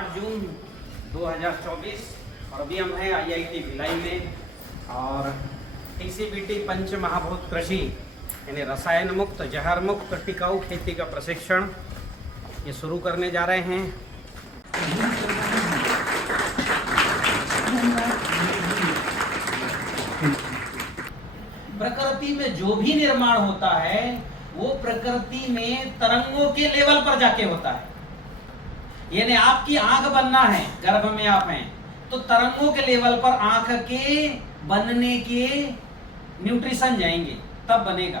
8 जून 2024 और अभी हम हैं IIT भिलाई में और TCBT पंच महाभूत कृषि यानी रसायन मुक्त जहर मुक्त टिकाऊ खेती का प्रशिक्षण ये शुरू करने जा रहे हैं। प्रकृति में जो भी निर्माण होता है वो प्रकृति में तरंगों के लेवल पर जाके होता है। यानी आपकी आंख बनना है, गर्भ में आप हैं तो तरंगों के लेवल पर आंख के बनने के न्यूट्रिशन जाएंगे तब बनेगा।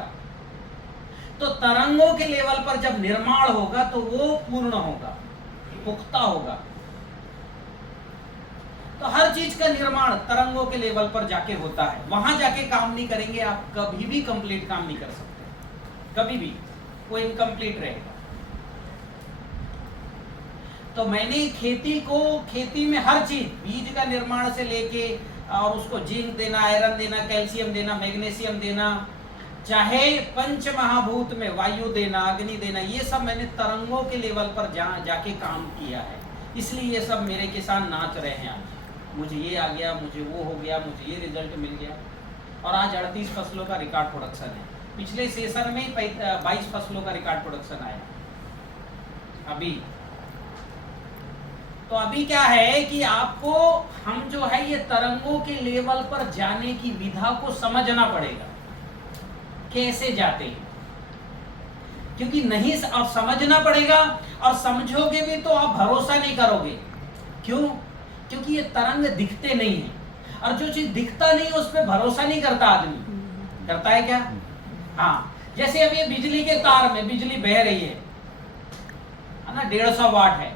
तो तरंगों के लेवल पर जब निर्माण होगा तो वो पूर्ण होगा, पुख्ता होगा। तो हर चीज का निर्माण तरंगों के लेवल पर जाके होता है। वहां जाके काम नहीं करेंगे आप कभी भी कंप्लीट काम नहीं कर सकते, कभी भी वो इनकम्प्लीट रहेगा। तो मैंने खेती में हर चीज, बीज का निर्माण से लेके और उसको जिंक देना, आयरन देना, कैल्शियम देना, मैग्नीशियम देना, चाहे पंच महाभूत में वायु देना, अग्नि देना, ये सब मैंने तरंगों के लेवल पर जाके काम किया है। इसलिए ये सब मेरे किसान नाच रहे हैं। आज मुझे ये आ गया, मुझे वो हो गया, मुझे ये रिजल्ट मिल गया। और आज 38 फसलों का रिकॉर्ड प्रोडक्शन है। पिछले सेशन में 22 फसलों का रिकॉर्ड प्रोडक्शन आया। तो अभी क्या है कि आपको हम जो है ये तरंगों के लेवल पर जाने की विधा को समझना पड़ेगा, कैसे जाते हैं। क्योंकि नहीं आप समझना पड़ेगा और समझोगे भी तो आप भरोसा नहीं करोगे। क्यों? क्योंकि ये तरंग दिखते नहीं है और जो चीज दिखता नहीं उस पर भरोसा नहीं करता आदमी। करता है क्या? हाँ, जैसे अब ये बिजली के तार में बिजली बह रही है ना, 150 वाट है,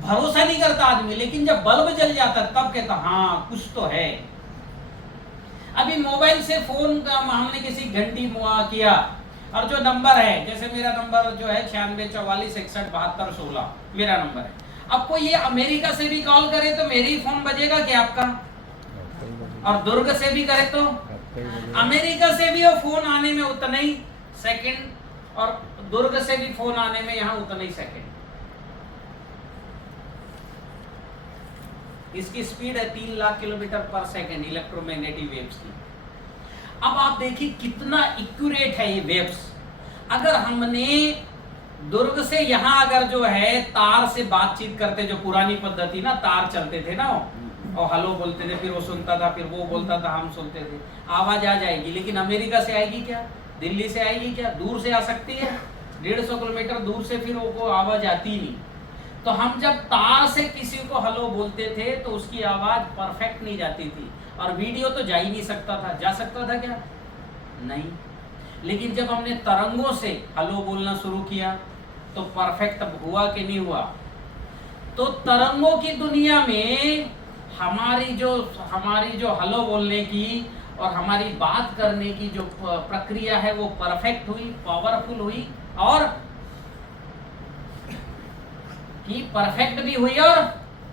भरोसा नहीं करता आदमी। लेकिन जब बल्ब जल जाता है तब कहता हाँ कुछ तो है। अभी मोबाइल से फोन का हमने किसी घंटी किया और जो नंबर है, जैसे मेरा नंबर जो है 96 44 61 72 16 मेरा नंबर है। अब कोई ये अमेरिका से भी कॉल करे तो मेरी फोन बजेगा क्या आपका? और दुर्ग से भी करे तो अमेरिका से भी वो फोन आने में उतना ही सेकंड और दुर्ग से भी फोन आने में यहाँ उतना ही सेकंड। इसकी स्पीड है 3 लाख किलोमीटर पर सेकंड इलेक्ट्रोमैग्नेटिक वेव्स की। अब आप देखिए कितना एक्यूरेट है ये वेव्स। अगर हमने दुर्ग से यहाँ अगर जो है तार से बातचीत करते, जो पुरानी पद्धति ना, तार चलते थे ना और हेलो बोलते थे, फिर वो सुनता था, फिर वो बोलता था, हम सुनते थे, आवाज आ जाएगी। लेकिन अमेरिका से आएगी क्या? दिल्ली से आएगी क्या? दूर से आ सकती है, 150 किलोमीटर दूर से फिर वो आवाज आती नहीं। तो हम जब तार से किसी को हेलो बोलते थे तो उसकी आवाज परफेक्ट नहीं जाती थी और वीडियो तो जा ही नहीं सकता था। जा सकता था क्या? नहीं। लेकिन जब हमने तरंगों से हेलो बोलना शुरू किया तो परफेक्ट हुआ कि नहीं हुआ? तो तरंगों की दुनिया में हमारी जो हेलो बोलने की और हमारी बात करने की जो प्रक्रिया है वो परफेक्ट हुई, पावरफुल हुई और कि परफेक्ट भी हुई और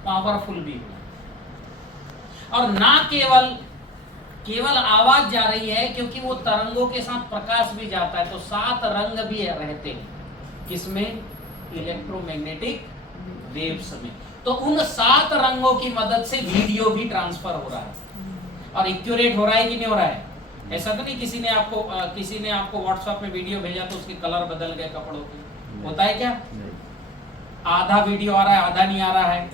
पावरफुल भी हुई। और ना केवल आवाज जा रही है, क्योंकि वो तरंगों के साथ प्रकाश भी जाता है। तो 7 रंग भी रहते हैं किसमें? इलेक्ट्रोमैग्नेटिक वेव्स में। तो उन 7 रंगों की मदद से वीडियो भी ट्रांसफर हो रहा है और एक्यूरेट हो रहा है कि नहीं हो रहा है? ऐसा तो नहीं किसी ने आपको व्हाट्सएप में वीडियो भेजा तो उसके कलर बदल गए कपड़ों के? होता है क्या? आधा वीडियो आ रहा है, आधा नहीं आ रहा है,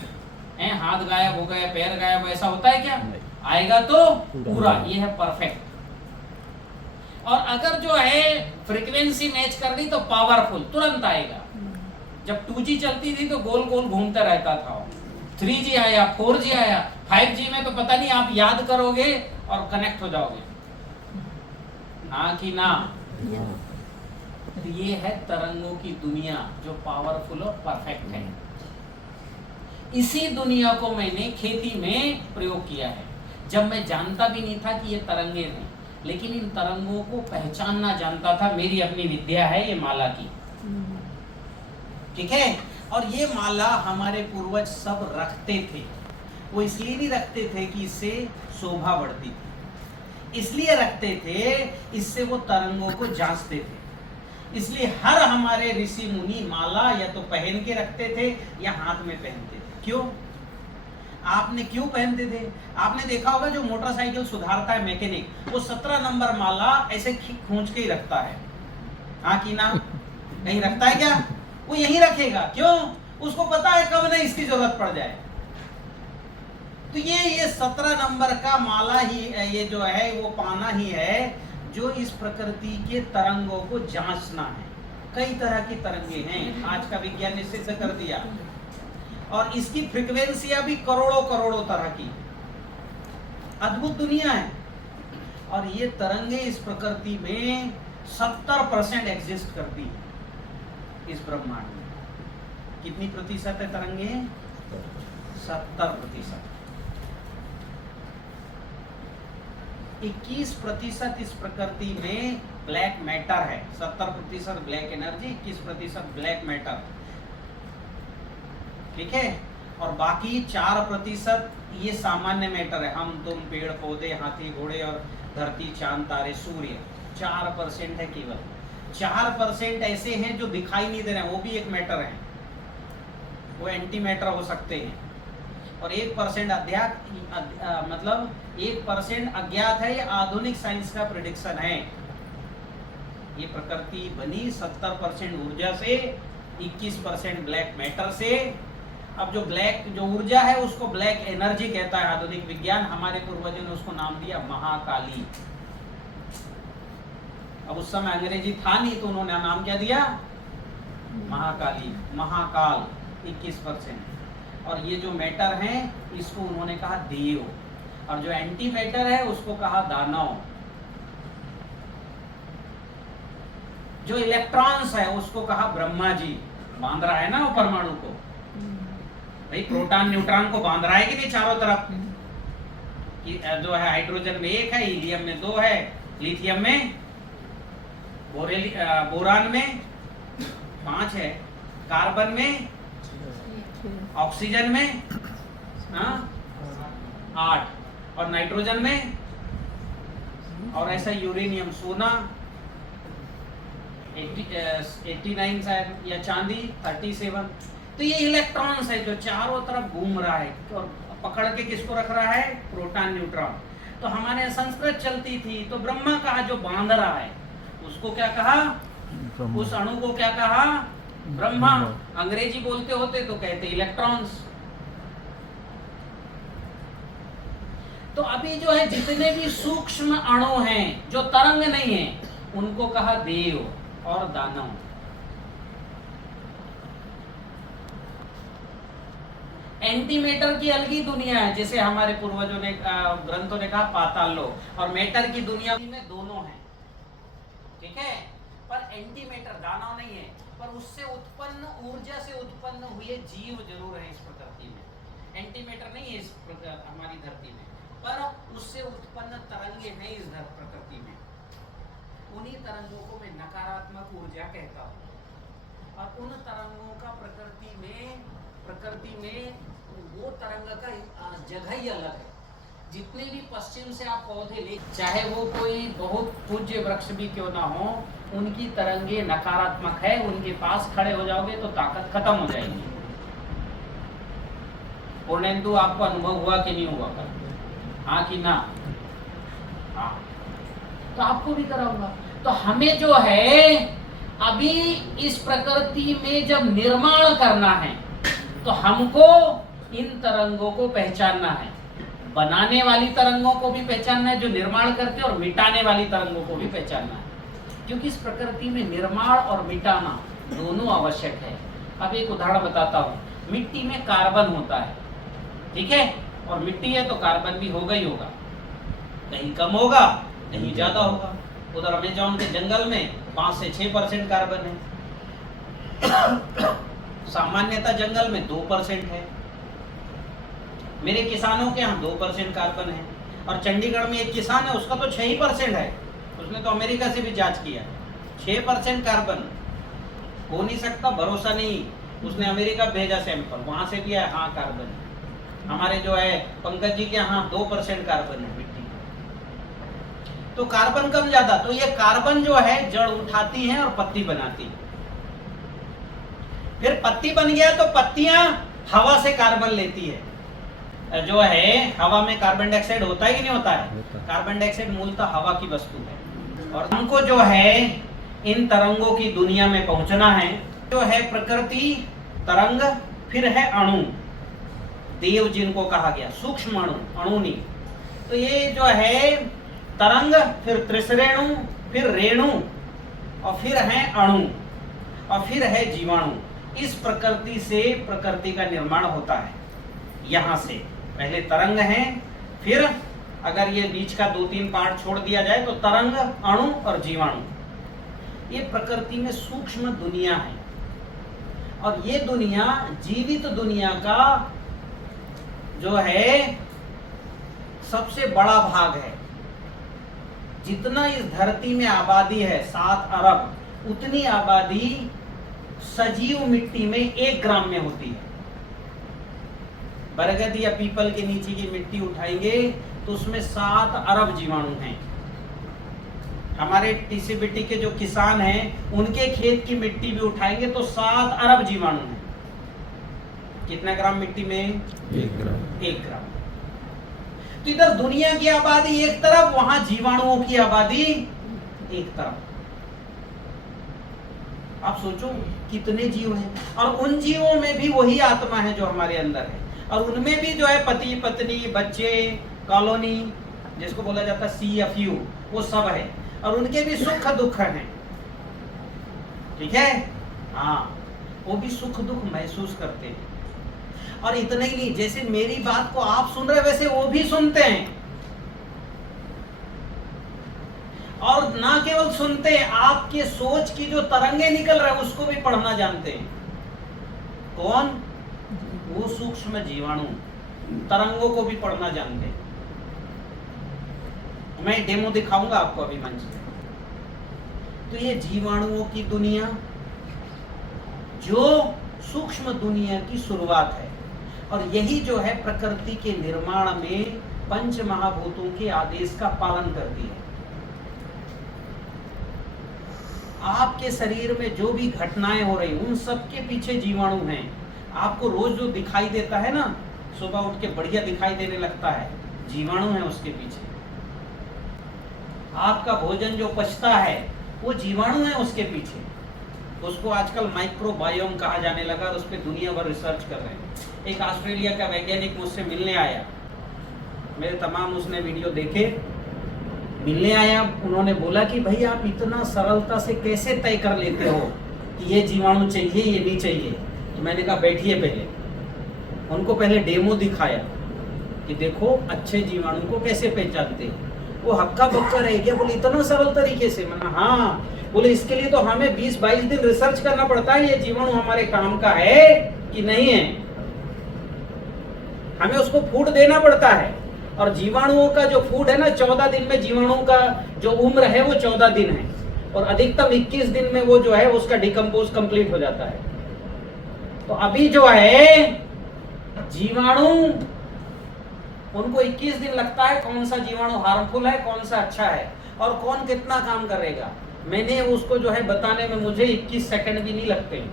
हाथ गायब हो गए, पैर गायब, ऐसा होता है क्या? आएगा तो पूरा। ये है परफेक्ट। और अगर जो है फ्रीक्वेंसी मैच कर दी तो पावरफुल, तुरंत आएगा। जब 2G चलती थी तो गोल गोल घूमता रहता था। 3G आया, 4G आया, 5G में तो पता नहीं आप याद करोगे और कनेक्ट हो जाओगे, हाँ कि ना? तो ये है तरंगों की दुनिया जो पावरफुल और परफेक्ट है। इसी दुनिया को मैंने खेती में प्रयोग किया है। जब मैं जानता भी नहीं था कि ये तरंगे हैं, लेकिन इन तरंगों को पहचानना जानता था। मेरी अपनी विद्या है ये माला की, ठीक है? और ये माला हमारे पूर्वज सब रखते थे। वो इसलिए नहीं रखते थे कि इससे शोभा बढ़ती थी, इसलिए रखते थे इससे वो तरंगों को जांचते थे। इसलिए हर हमारे ऋषि मुनि माला या तो पहन के रखते थे या हाथ में पहनते थे। क्यों? आपने क्यों पहनते थे? आपने देखा होगा जो मोटरसाइकिल सुधारता है मैकेनिक, वो 17 नंबर माला ऐसे खींच के ही रखता है। हाँ कि ना? नहीं रखता है क्या? वो यही रखेगा। क्यों? उसको पता है कब नहीं इसकी जरूरत पड़ जाए। तो ये 17 नंबर का माला ही ये जो है वो पाना ही है जो इस प्रकृति के तरंगों को जांचना है। कई तरह की तरंगे हैं, आज का विज्ञान ने सिद्ध कर दिया, और इसकी फ्रीक्वेंसियां भी करोड़ों करोड़ों तरह की। अद्भुत दुनिया है। और ये तरंगे इस प्रकृति में 70% एग्जिस्ट करती है इस ब्रह्मांड में। कितनी प्रतिशत है तरंगे? 70%। 21% इस प्रकृति में ब्लैक मैटर है। 70% ब्लैक एनर्जी, 21% ब्लैक मैटर। ठीक है? और बाकी 4% ये सामान्य मैटर है। हम तुम पेड़ पौधे हाथी घोड़े और धरती चांद तारे सूर्य। 4% है केवल। 4% ऐसे हैं जो दिखाई नहीं दे रहे हैं, वो भी एक मैटर है, वो एंटी मैटर हो सकते हैं। और 1% मतलब 1% अज्ञात है। ये आधुनिक साइंस का प्रेडिक्शन है। ये प्रकृति बनी 70% ऊर्जा से, 21% ब्लैक मैटर से। अब जो ऊर्जा है उसको ब्लैक एनर्जी कहता है आधुनिक विज्ञान। हमारे पूर्वजों ने उसको नाम दिया महाकाली। अब उस समय अंग्रेजी था नहीं तो उन्होंने नाम क्या दिया? महाकाली, महाकाल। 21%। और ये जो मैटर है इसको उन्होंने कहा देव, और जो एंटी मैटर है उसको कहा दानव। जो इलेक्ट्रॉन्स है उसको कहा ब्रह्मा जी। बांध रहा है ना वो परमाणु को, भाई प्रोटॉन न्यूट्रॉन को बांध रहा है कि नहीं चारों तरफ? कि जो है हाइड्रोजन में 1 है, हीलियम में 2 है, लिथियम में, बोरान में 5 है, कार्बन में, ऑक्सीजन में 8, और नाइट्रोजन में, और ऐसा यूरेनियम, सोना 89 शायद, या चांदी 37। तो ये इलेक्ट्रॉन्स है जो चारों तरफ घूम रहा है और पकड़ के किसको रख रहा है? Proton neutron. तो हमारे संस्कृत चलती थी तो ब्रह्मा कहा जो बांध रहा है उसको क्या कहा? उस अणु को क्या कहा? ब्रह्मा। अंग्रेजी बोलते होते तो कहते इलेक्ट्रॉन्स। तो अभी जो है जितने भी सूक्ष्म अणु हैं जो तरंग नहीं है उनको कहा देव और दानव। एंटीमेटर की अलग ही दुनिया है, जैसे हमारे पूर्वजों ने ग्रंथों ने कहा पाताल लोक, और मैटर की दुनिया में दोनों हैं। ठीक है? पर एंटीमेटर दानव नहीं है, पर उससे उत्पन्न ऊर्जा से उत्पन्न हुए जीव जरूर है इस प्रकृति में। एंटीमेटर नहीं है इस हमारी धरती में, पर उससे उत्पन्न तरंगे हैं इस प्रकृति में। उन्हीं तरंगों को मैं नकारात्मक ऊर्जा कहता हूँ। और उन तरंगों का प्रकृति में वो तरंग का जगह ही अलग है। जितने भी पश्चिम से आप पौधे ले, चाहे वो कोई बहुत पूज्य वृक्ष भी क्यों ना हो, उनकी तरंगे नकारात्मक है। उनके पास खड़े हो जाओगे तो ताकत खत्म हो जाएगी। पूर्णेंदु आपको अनुभव हुआ कि नहीं हुआ? हाँ कि ना? हाँ, तो आपको भी कराऊंगा। तो हमें जो है अभी इस प्रकृति में जब निर्माण करना है तो हमको इन तरंगों को पहचानना है। बनाने वाली तरंगों को भी पहचानना है जो निर्माण करते हैं, और मिटाने वाली तरंगों को भी पहचानना है, क्योंकि इस प्रकृति में निर्माण और मिटाना दोनों आवश्यक है। अब एक उदाहरण बताता हूँ। मिट्टी में कार्बन होता है, ठीक है? और मिट्टी है तो कार्बन भी होगा ही होगा, कहीं कम होगा कहीं ज्यादा होगा। उधर अमेज़न के जंगल में 5 से 6% कार्बन है। सामान्यतः जंगल में 2% है। मेरे किसानों के यहाँ 2% कार्बन है। और चंडीगढ़ में एक किसान है, उसका तो 6% है। उसने तो अमेरिका से भी जांच किया। 6% कार्बन हो नहीं सकता, भरोसा नहीं। उसने अमेरिका भेजा सैंपल, वहां से भी है, हाँ कार्बन है। हमारे जो है पंकज जी के यहाँ 2% कार्बन है मिट्टी। तो कार्बन कम ज्यादा, तो ये कार्बन जो है जड़ उठाती है और पत्ती बनाती है। फिर पत्ती बन गया तो पत्तियां हवा से कार्बन लेती है। जो है हवा में कार्बन डाइऑक्साइड होता है कि नहीं होता है? कार्बन डाइऑक्साइड मूलतः हवा की वस्तु है। और हमको जो है इन तरंगों की दुनिया में पहुंचना है। जो है प्रकृति, तरंग, फिर है अणु, देव जिनको कहा गया, सूक्ष्म अणु, अणु नहीं। तो ये जो है तरंग, फिर त्रिसरेणु, फिर रेणु, और फिर है अणु, और फिर है जीवाणु। इस प्रकृति से प्रकृति का निर्माण होता है। यहां से पहले तरंग है, फिर अगर ये बीच का 2-3 पार्ट छोड़ दिया जाए तो तरंग, अणु और जीवाणु। ये प्रकृति में सूक्ष्म दुनिया है, और ये दुनिया जीवित दुनिया का जो है सबसे बड़ा भाग है। जितना इस धरती में आबादी है 7 अरब, उतनी आबादी सजीव मिट्टी में 1 ग्राम में होती है। बरगद या पीपल के नीचे की मिट्टी उठाएंगे तो उसमें 7 अरब जीवाणु हैं। हमारे टीसीबीटी के जो किसान हैं उनके खेत की मिट्टी भी उठाएंगे तो 7 अरब जीवाणु हैं। कितना ग्राम मिट्टी में? 1 ग्राम। 1 ग्राम। तो इधर दुनिया की आबादी एक तरफ, वहां जीवाणुओं की आबादी एक तरफ। आप सोचो कितने जीव हैं, और उन जीवों में भी वही आत्मा है जो हमारे अंदर है, और उनमें भी जो है पति पत्नी, बच्चे, कॉलोनी जिसको बोला जाता है CFU, वो सब है, और उनके भी सुख दुख हैं। ठीक है? हाँ, वो भी सुख दुख महसूस करते हैं। और इतना ही नहीं, जैसे मेरी बात को आप सुन रहे वैसे वो भी सुनते हैं। और ना केवल सुनते हैं, आपके सोच की जो तरंगे निकल रहा है उसको भी पढ़ना जानते हैं। कौन? वो सूक्ष्म जीवाणु तरंगों को भी पढ़ना जानते हैं। मैं डेमो दिखाऊंगा आपको अभी मंच पे। तो ये जीवाणुओं की दुनिया जो सूक्ष्म दुनिया की शुरुआत है, और यही जो है प्रकृति के निर्माण में पंच महाभूतों के आदेश का पालन करती है। आपके शरीर में जो भी घटनाएं हो रही उन सब के पीछे जीवाणु हैं। आपको रोज जो दिखाई देता है ना, सुबह उठ के बढ़िया दिखाई देने लगता है, जीवाणु है उसके पीछे। आपका भोजन जो पचता है वो जीवाणु है उसके पीछे। उसको आजकल माइक्रोबायोम कहा जाने लगा, और उस पर दुनिया भर रिसर्च कर रहे हैं। एक ऑस्ट्रेलिया का वैज्ञानिक मुझसे मिलने आया, मेरे तमाम उसने वीडियो देखे, मिलने आया। उन्होंने बोला कि भाई आप इतना सरलता से कैसे तय कर लेते हो कि ये जीवाणु चाहिए ये नहीं चाहिए। तो मैंने कहा बैठिए, पहले उनको पहले डेमो दिखाया कि देखो अच्छे जीवाणु को कैसे पहचानते हैं। वो हक्का बक्का रह गया, बोले इतना सरल तरीके से। मैंने हाँ, बोले इसके लिए तो हमें 20-22 दिन रिसर्च करना पड़ता है, ये जीवाणु हमारे काम का है कि नहीं है, हमें उसको फूड देना पड़ता है। और जीवाणुओं का जो फूड है ना, 14 दिन में जीवाणुओं का जो उम्र है वो 14 दिन है, और अधिकतम 21 दिन में वो जो है उसका डिकम्पोज कंप्लीट हो जाता है। तो अभी जो है जीवाणु, उनको 21 दिन लगता है कौन सा जीवाणु हार्मफुल है, कौन सा अच्छा है, और कौन कितना काम करेगा। मैंने उसको जो है बताने में मुझे 21 सेकंड भी नहीं लगते।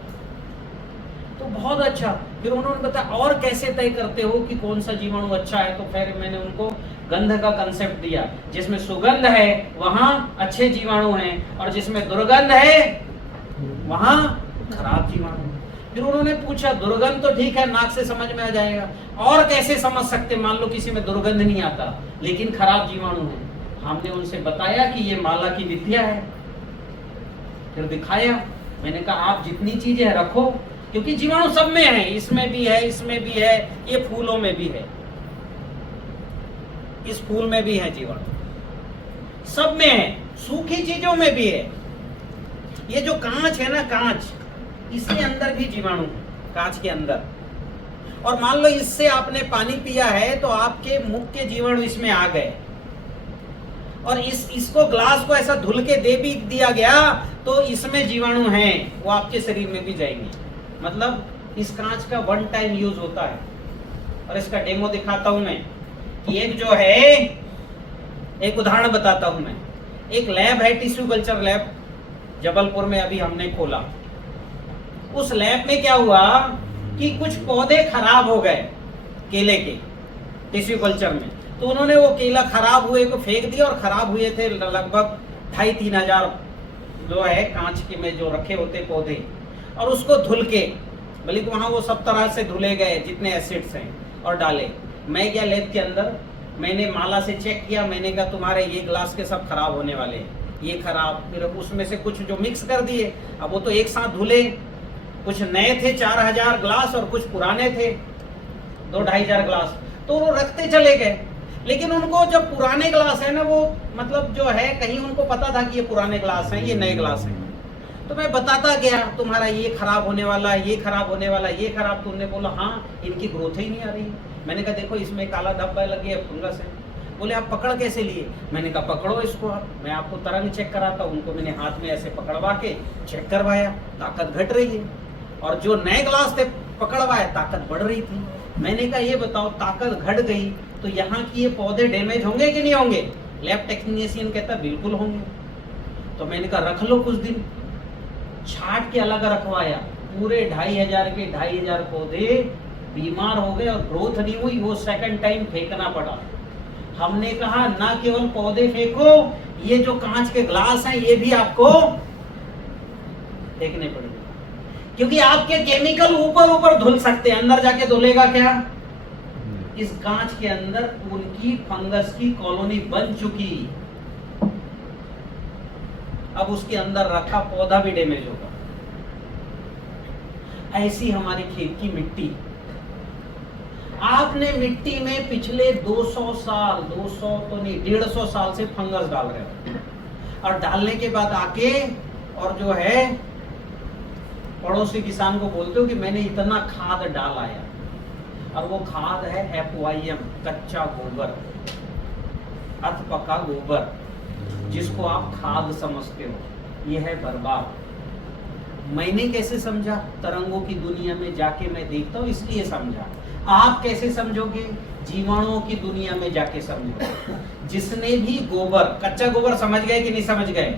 तो बहुत अच्छा। फिर उन्होंने बताया और कैसे तय करते हो कि कौन सा जीवाणु अच्छा है। तो फिर मैंने उनको गंध का कंसेप्ट दिया, जिसमें सुगंध है वहां अच्छे जीवाणु हैं, और जिसमें दुर्गंध है वहां खराब जीवाणु। फिर उन्होंने पूछा दुर्गंध तो ठीक है, नाक से समझ में आ जाएगा, और कैसे समझ सकते, मान लो किसी में दुर्गंध नहीं आता लेकिन खराब जीवाणु है। हमने उनसे बताया कि ये माला की विद्या है, फिर दिखाया। मैंने कहा आप जितनी चीजें रखो, क्योंकि जीवाणु सब में है, इसमें भी है, इसमें भी है, ये फूलों में भी है, इस फूल में भी है जीवाणु, सब में है, सूखी चीजों में भी है। ये जो कांच है ना, कांच, इसके अंदर भी जीवाणु है, कांच के अंदर। और मान लो इससे आपने पानी पिया है तो आपके मुख के जीवाणु इसमें आ गए, और इसको ग्लास को ऐसा धुल के दे भी दिया गया तो इसमें जीवाणु हैं, वो आपके शरीर में भी जाएंगे। मतलब इस कांच का 1 टाइम यूज होता है। और इसका डेमो दिखाता हूं मैं कि एक जो है, एक उदाहरण बताता हूं मैं। एक लैब है टिश्यू कल्चर लैब, जबलपुर में अभी हमने खोला। उस लैब में क्या हुआ कि कुछ पौधे खराब हो गए केले के टिश्यू कल्चर में, तो उन्होंने वो केला खराब हुए को फेंक दिया, और खराब हुए थे लगभग 2,500-3 हजार जो है कांच के में जो रखे होते पौधे, और उसको धुल के बल्कि वहां वो सब तरह से धुले गए जितने एसिड्स हैं और डाले। मैं गया लैब के अंदर, मैंने माला से चेक किया, मैंने कहा तुम्हारे ये ग्लास के सब खराब होने वाले हैं, ये खराब, फिर उसमें से कुछ जो मिक्स कर दिए, अब वो तो एक साथ धुले, कुछ नए थे 4,000 ग्लास और कुछ पुराने थे 2-2,500 ग्लास, तो वो रखते चले गए। लेकिन उनको जब पुराने ग्लास है ना, वो मतलब जो है कहीं उनको पता था कि ये पुराने ग्लास हैं, ये नए ग्लास हैं, तो मैं बताता गया तुम्हारा ये खराब होने वाला है, ये खराब होने वाला है, ये खराब। तो उन्होंने बोला हाँ इनकी ग्रोथ ही नहीं आ रही। मैंने कहा देखो इसमें काला धब्बा लगी है, फंगस है। बोले आप पकड़ कैसे लिए? मैंने कहा पकड़ो इसको आप, मैं आपको तरंग चेक कराता हूँ। उनको मैंने हाथ में ऐसे पकड़वा के चेक करवाया, ताकत घट रही है, और जो नए ग्लास थे पकड़वाए ताकत बढ़ रही थी। मैंने कहा ये बताओ ताकत घट गई तो यहाँ की ये पौधे डैमेज होंगे कि नहीं होंगे? लैब टेक्नीशियन कहता बिल्कुल होंगे। तो मैंने कहा रख लो कुछ दिन, छाट के अलग रखवाया, पूरे 2,500 के 2,500 पौधे बीमार हो गए और ग्रोथ नहीं हुई, वो सेकंड टाइम फेंकना पड़ा। हमने कहा ना केवल पौधे फेंको, ये जो कांच के ग्लास हैं ये भी आपको फेंकने पड़ेंगे, क्योंकि आपके केमिकल ऊपर ऊपर धुल सकते हैं, अंदर जाके धुलेगा क्या? इस कांच के अंदर उनकी फंगस की कॉलोनी बन चुकी, अब उसके अंदर रखा पौधा भी डैमेज होगा। ऐसी हमारी खेत की मिट्टी, आपने मिट्टी में पिछले 200 साल, 200 तो नहीं 150 साल से फंगस डाल रहे हो, और डालने के बाद आके और जो है पड़ोसी किसान को बोलते हो कि मैंने इतना खाद डाल आया, और वो खाद है FYM, कच्चा गोबर, अध पका गोबर, जिसको आप खाद समझते हो, ये है बर्बाद। मैंने कैसे समझा? तरंगों की दुनिया में जाके मैं देखता हूँ इसलिए समझा। आप कैसे समझोगे? जीवाणुओं की दुनिया में जाके समझो। जिसने भी गोबर, कच्चा गोबर समझ गए कि नहीं समझ गए?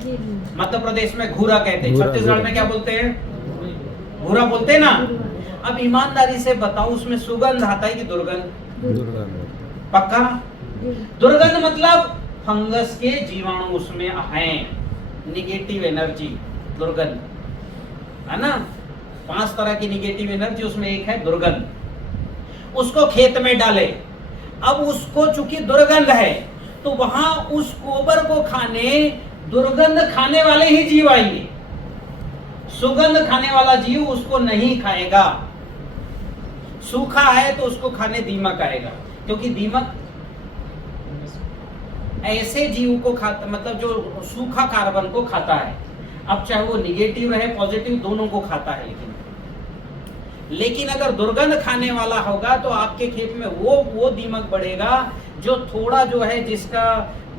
मध्य प्रदेश में घूरा कहते हैं, छत्तीसगढ़ में क्या बोलते हैं? घूरा बोलते हैं ना। अब ईमानदारी से बताओ उसमें सुगंध आता है कि दुर्गंध? पक्का दुर्गंध, मतलब फंगस के जीवाणु उसमें हैं, निगेटिव एनर्जी, दुर्गंध है ना। 5 तरह की निगेटिव एनर्जी, उसमें एक है दुर्गंध। उसको खेत में डाले, अब उसको चूंकि दुर्गंध है तो वहां उस गोबर को खाने दुर्गंध खाने वाले ही जीव आएंगे, सुगंध खाने वाला जीव उसको नहीं खाएगा। सूखा है तो उसको खाने दीमक आएगा, क्योंकि दीमक ऐसे जीव को खाता, मतलब जो सूखा कार्बन को खाता है। अब चाहे वो निगेटिव रहे पॉजिटिव, दोनों को खाता है। लेकिन अगर दुर्गंध खाने वाला होगा तो आपके खेत में वो दीमक बढ़ेगा जो थोड़ा जो है, जिसका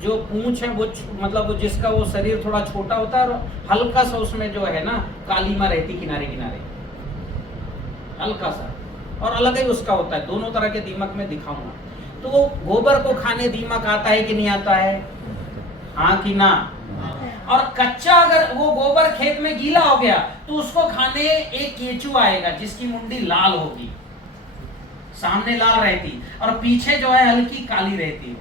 जो पूंछ है वो मतलब वो जिसका वो शरीर थोड़ा छोटा होता है, और हल्का सा उसमें जो है ना कालीमा रहती किनारे किनारे, हल्का सा, और अलग ही उसका होता है। दोनों तरह के दीमक में दिखाऊंगा। तो गोबर को खाने दीमक आता है कि नहीं आता है? हाँ कि ना? और कच्चा अगर वो गोबर खेत में गीला हो गया तो उसको खाने एक केचू आएगा जिसकी मुंडी लाल होगी, सामने लाल रहती और पीछे जो है हल्की काली रहती,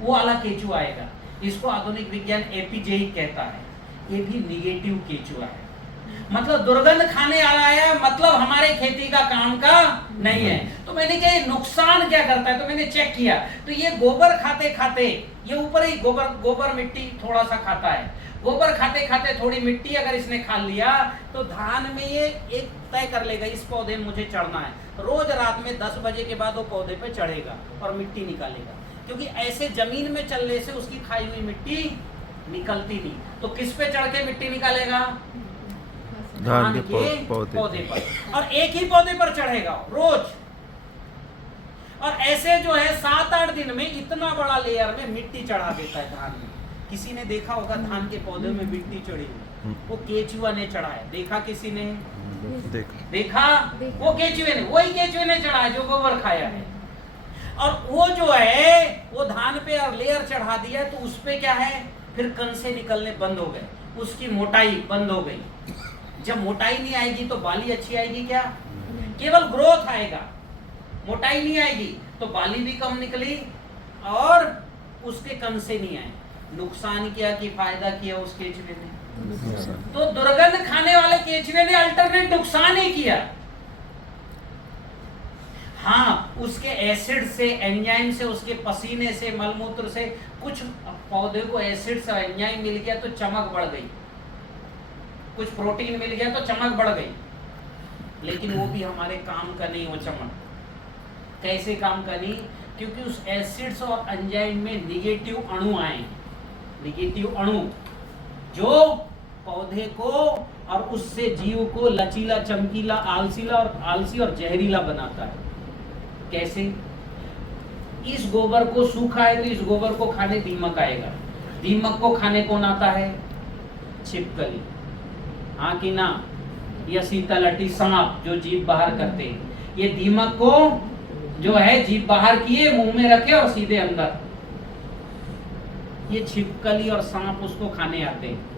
वो वाला केचू आएगा। इसको आधुनिक विज्ञान एपिजेइक कहता है। ये भी निगेटिव केचुआ है, मतलब दुर्गंध खाने आ रहा है, मतलब हमारे खेती का काम का नहीं है। तो मैंने कहा ये नुकसान क्या करता है, तो मैंने चेक किया तो ये गोबर खाते खाते, ये ऊपर ही गोबर मिट्टी थोड़ा सा खाता है, गोबर खाते खाते थोड़ी मिट्टी अगर इसने खा लिया तो धान में ये एक तय कर लेगा इस पौधे में मुझे चढ़ना है, रोज रात में 10 बजे के बाद वो पौधे पे चढ़ेगा और मिट्टी निकालेगा, क्योंकि ऐसे जमीन में चलने से उसकी खाई हुई मिट्टी निकलती नहीं। तो किस पे चढ़ के मिट्टी निकालेगा? धान के पौधे पर, और एक ही पौधे पर चढ़ेगा रोज। और ऐसे जो है 7-8 दिन में इतना बड़ा लेयर में मिट्टी चढ़ा देता है धान में। किसी ने देखा होगा धान के पौधे में मिट्टी चढ़ी हुई, वो केचुआ ने चढ़ा है। देखा किसी ने? देखा? वो केचुए ने, वही केचुए ने चढ़ा है जो गोबर खाया है। और वो जो है वो धान पे और लेयर चढ़ा दिया तो उस पे क्या है? फिर कंसे निकलने बंद हो गए, उसकी मोटाई बंद हो गई। जब मोटाई नहीं आएगी तो बाली अच्छी आएगी क्या? केवल ग्रोथ आएगा, मोटाई नहीं आएगी तो बाली भी कम निकली और उसके कंसे नहीं आए। नुकसान किया कि फायदा किया उस केचुए ने? तो दुर्गंध खाने वाले केचुए ने अल्टरनेट नुकसान ही किया। हाँ, उसके एसिड से, एंजाइम से, उसके पसीने से, मलमूत्र से कुछ पौधे को एसिड से एंजाइम मिल गया तो चमक बढ़ गई, कुछ प्रोटीन मिल गया तो चमक बढ़ गई, लेकिन वो भी हमारे काम का नहीं। वो चमक कैसे काम का नहीं? क्योंकि उस एसिड्स और एंजाइम में निगेटिव अणु आए, निगेटिव अणु जो पौधे को और उससे जीव को लचीला, चमकीला, आलसी और जहरीला बनाता है। कैसे? इस गोबर को सूखा है तो इस गोबर को खाने दीमक आएगा। दीमक को खाने कौन आता है? छिपकली, हाँ कि ना? या शीतलहटी, सांप जो जीभ बाहर करते हैं। ये दीमक को जो है जीभ बाहर किए, मुंह में रखे और सीधे अंदर, ये छिपकली और सांप उसको खाने आते हैं।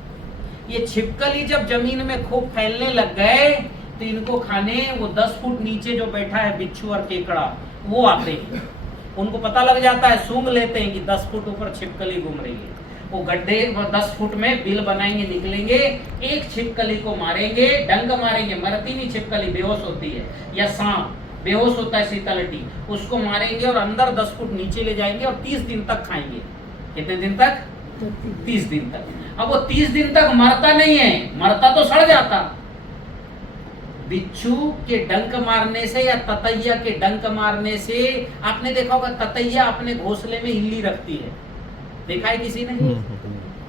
ये छिपकली जब जमीन में खूब फैलने लग गए तो इनको खाने वो 10 फुट नीचे जो बैठा है बिच्छू और केकड़ा, वो आते हैं। उनको पता लग जाता है, सूंघ लेते हैं कि 10 फुट ऊपर छिपकली घूम रही है। वो गड्ढे 10 फुट में बिल बनाएंगे, निकलेंगे, एक छिपकली को मारेंगे, डंक मारेंगे, मरती नहीं छिपकली, बेहोश होती है। या सांप बेहोश होता है, शीतलहटी, उसको मारेंगे और अंदर 10 फुट नीचे ले जाएंगे और 30 दिन तक खाएंगे। कितने दिन तक? 30 दिन तक। अब वो 30 दिन तक मरता नहीं है, मरता तो सड़ जाता। बिच्छू के डंक मारने से या ततैया के डंक मारने से, आपने देखा होगा ततैया अपने घोंसले में इल्ली रखती है, देखा है किसी ने?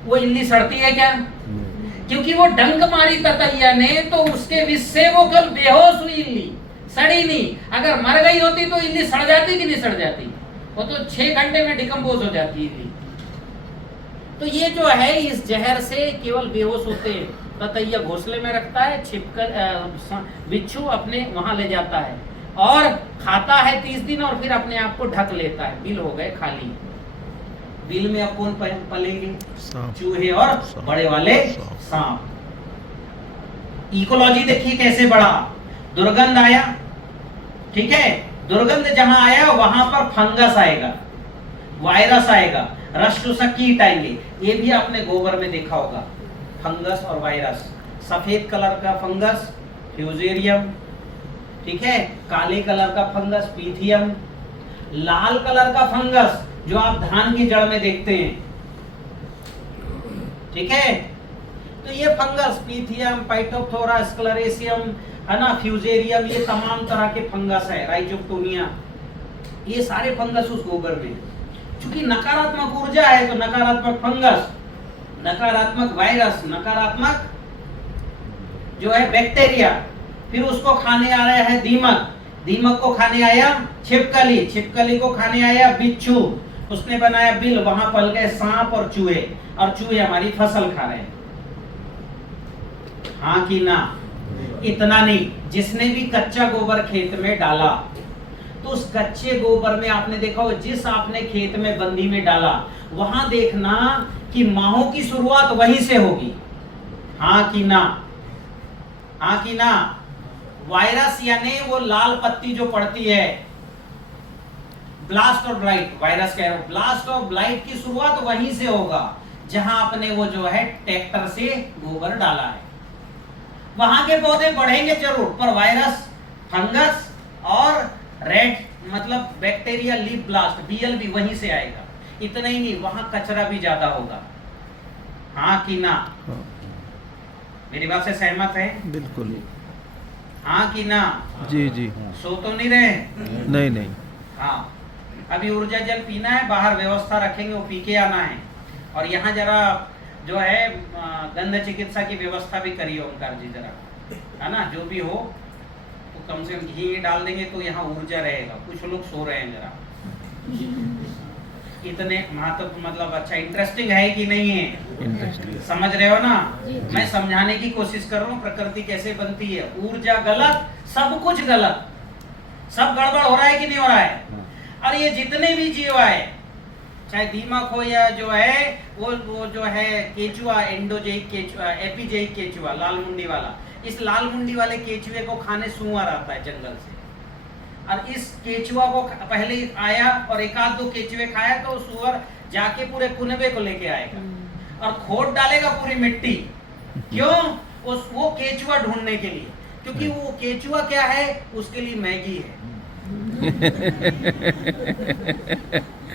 वो इल्ली सड़ती है क्या? क्योंकि वो डंक मारी ततैया ने तो उसके विष से वो कल बेहोश हुई, इल्ली सड़ी नहीं। अगर मर गई होती तो इल्ली सड़ जाती कि नहीं सड़ जाती? वो तो 6 घंटे में डिकम्पोज हो जाती है इल्ली। तो ये जो है इस जहर से केवल बेहोश होते हैं। ततैया घोंसले में रखता है, बिच्छू अपने वहां ले जाता है और खाता है 30 दिन और फिर अपने आप को ढक लेता है। बिल हो गए खाली। बिल में अब कौन पलेंगे? चूहे और बड़े वाले सांप। इकोलॉजी देखिए कैसे बढ़ा। दुर्गंध आया, ठीक है, दुर्गंध जहां आया वहां पर फंगस आएगा, वायरस आएगा, रस्ट कीट आएंगे। ये भी आपने गोबर में देखा होगा, फंगस और वायरस। सफेद कलर का फंगस फ्यूजेरियम, ठीक है, काले कलर का फंगस पीथियम, लाल कलर का फंगस जो आप धान की जड़ में देखते हैं, ठीक है। तो ये फंगस पीथियम, पाइटोप्थोरा, स्क्लेरेसियम, है ना, फ्यूजेरियम, ये तमाम तरह के फंगस है, राइजोक्टोनिया, ये सारे फंगस उस गोबर में। क्योंकि नकारात्मक ऊर्जा है तो नकारात्मक फंगस, नकारात्मक वायरस, नकारात्मक जो है बैक्टीरिया, फिर उसको खाने आ रहा है दीमक, दीमक को खाने आया छिपकली, छिपकली को खाने आया बिच्छू, उसने बनाया बिल, वहां पल गए सांप और चूहे हमारी फसल खा रहे हैं, हाँ कि ना? इतना नहीं, जिसने भी कच्चा गोबर खेत में डाला तो उस कच्चे गोबर में आपने देखा हो, जिस आपने खेत में बंदी में डाला वहां देखना कि माहों की शुरुआत वहीं से होगी, हाँ कि ना? हाँ कि ना? वायरस यानी वो लाल पत्ती जो पड़ती है, ब्लास्ट और ब्लाइट, वायरस कह रहा हूं, ब्लास्ट और ब्लाइट की शुरुआत वहीं से होगा जहां आपने वो जो है ट्रैक्टर से गोबर डाला है। वहां के पौधे बढ़ेंगे जरूर, पर वायरस, फंगस और रेड मतलब बैक्टीरिया लीफ ब्लास्ट, बीएल भी वहीं से आएगा। इतना ही नहीं, वहां कचरा भी ज्यादा होगा, हाँ कि ना? मेरी बात से सहमत है? बिल्कुल, हाँ कि ना? जी जी। सो तो नहीं रहे? नहीं नहीं। हाँ, अभी ऊर्जा जल पीना है, बाहर व्यवस्था रखेंगे, वो पी के आना है। और यहाँ जरा जो है गंध चिकित्सा की व्यवस्था भी करिए ओंकार जी जरा, है ना? जो भी हो तो कम से कम घी डाल देंगे तो यहाँ ऊर्जा रहेगा। कुछ लोग सो रहे हैं जरा, इतने महत्व मतलब अच्छा इंटरेस्टिंग है कि नहीं है? इंटरेस्टिंग, समझ रहे हो ना? मैं समझाने की कोशिश कर रहा हूँ प्रकृति कैसे बनती है। ऊर्जा गलत, सब कुछ गलत, सब गड़बड़ हो रहा है कि नहीं हो रहा है? और ये जितने भी जीव आए, चाहे दीमक हो या जो है वो जो है केचुआ, एंडोजेइक केचुआ, एपिजेइक केचुआ, लाल मुंडी वाला, इस लाल मुंडी वाले केचुए को खाने सुअर आता है जंगल से, और इस केचुआ को पहले आया और एक आध दो केचुए खाया तो सुअर जाके पूरे कुनबे को लेके आएगा और खोद डालेगा पूरी मिट्टी। क्यों? वो केचुआ ढूंढने के लिए, क्योंकि वो केचुआ क्या है, उसके लिए मैगी है।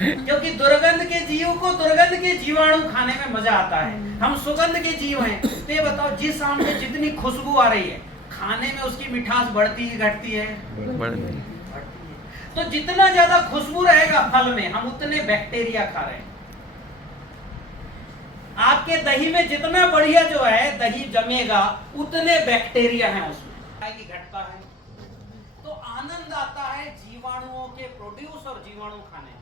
क्योंकि दुर्गंध के जीव को दुर्गंध के जीवाणु खाने में मजा आता है, हम सुगंध के जीव हैं। तो ये बताओ, जिस आम में जितनी खुशबू आ रही है, खाने में उसकी मिठास बढ़ती है घटती है? बढ़ती है। तो जितना ज्यादा खुशबू रहेगा फल में, हम उतने बैक्टीरिया खा रहे हैं। आपके दही में जितना बढ़िया जो है दही जमेगा, उतने बैक्टीरिया हैं उसमें, कि घटता है। तो आनंद आता है जीवाणुओं के प्रोड्यूस और जीवाणु खाने में।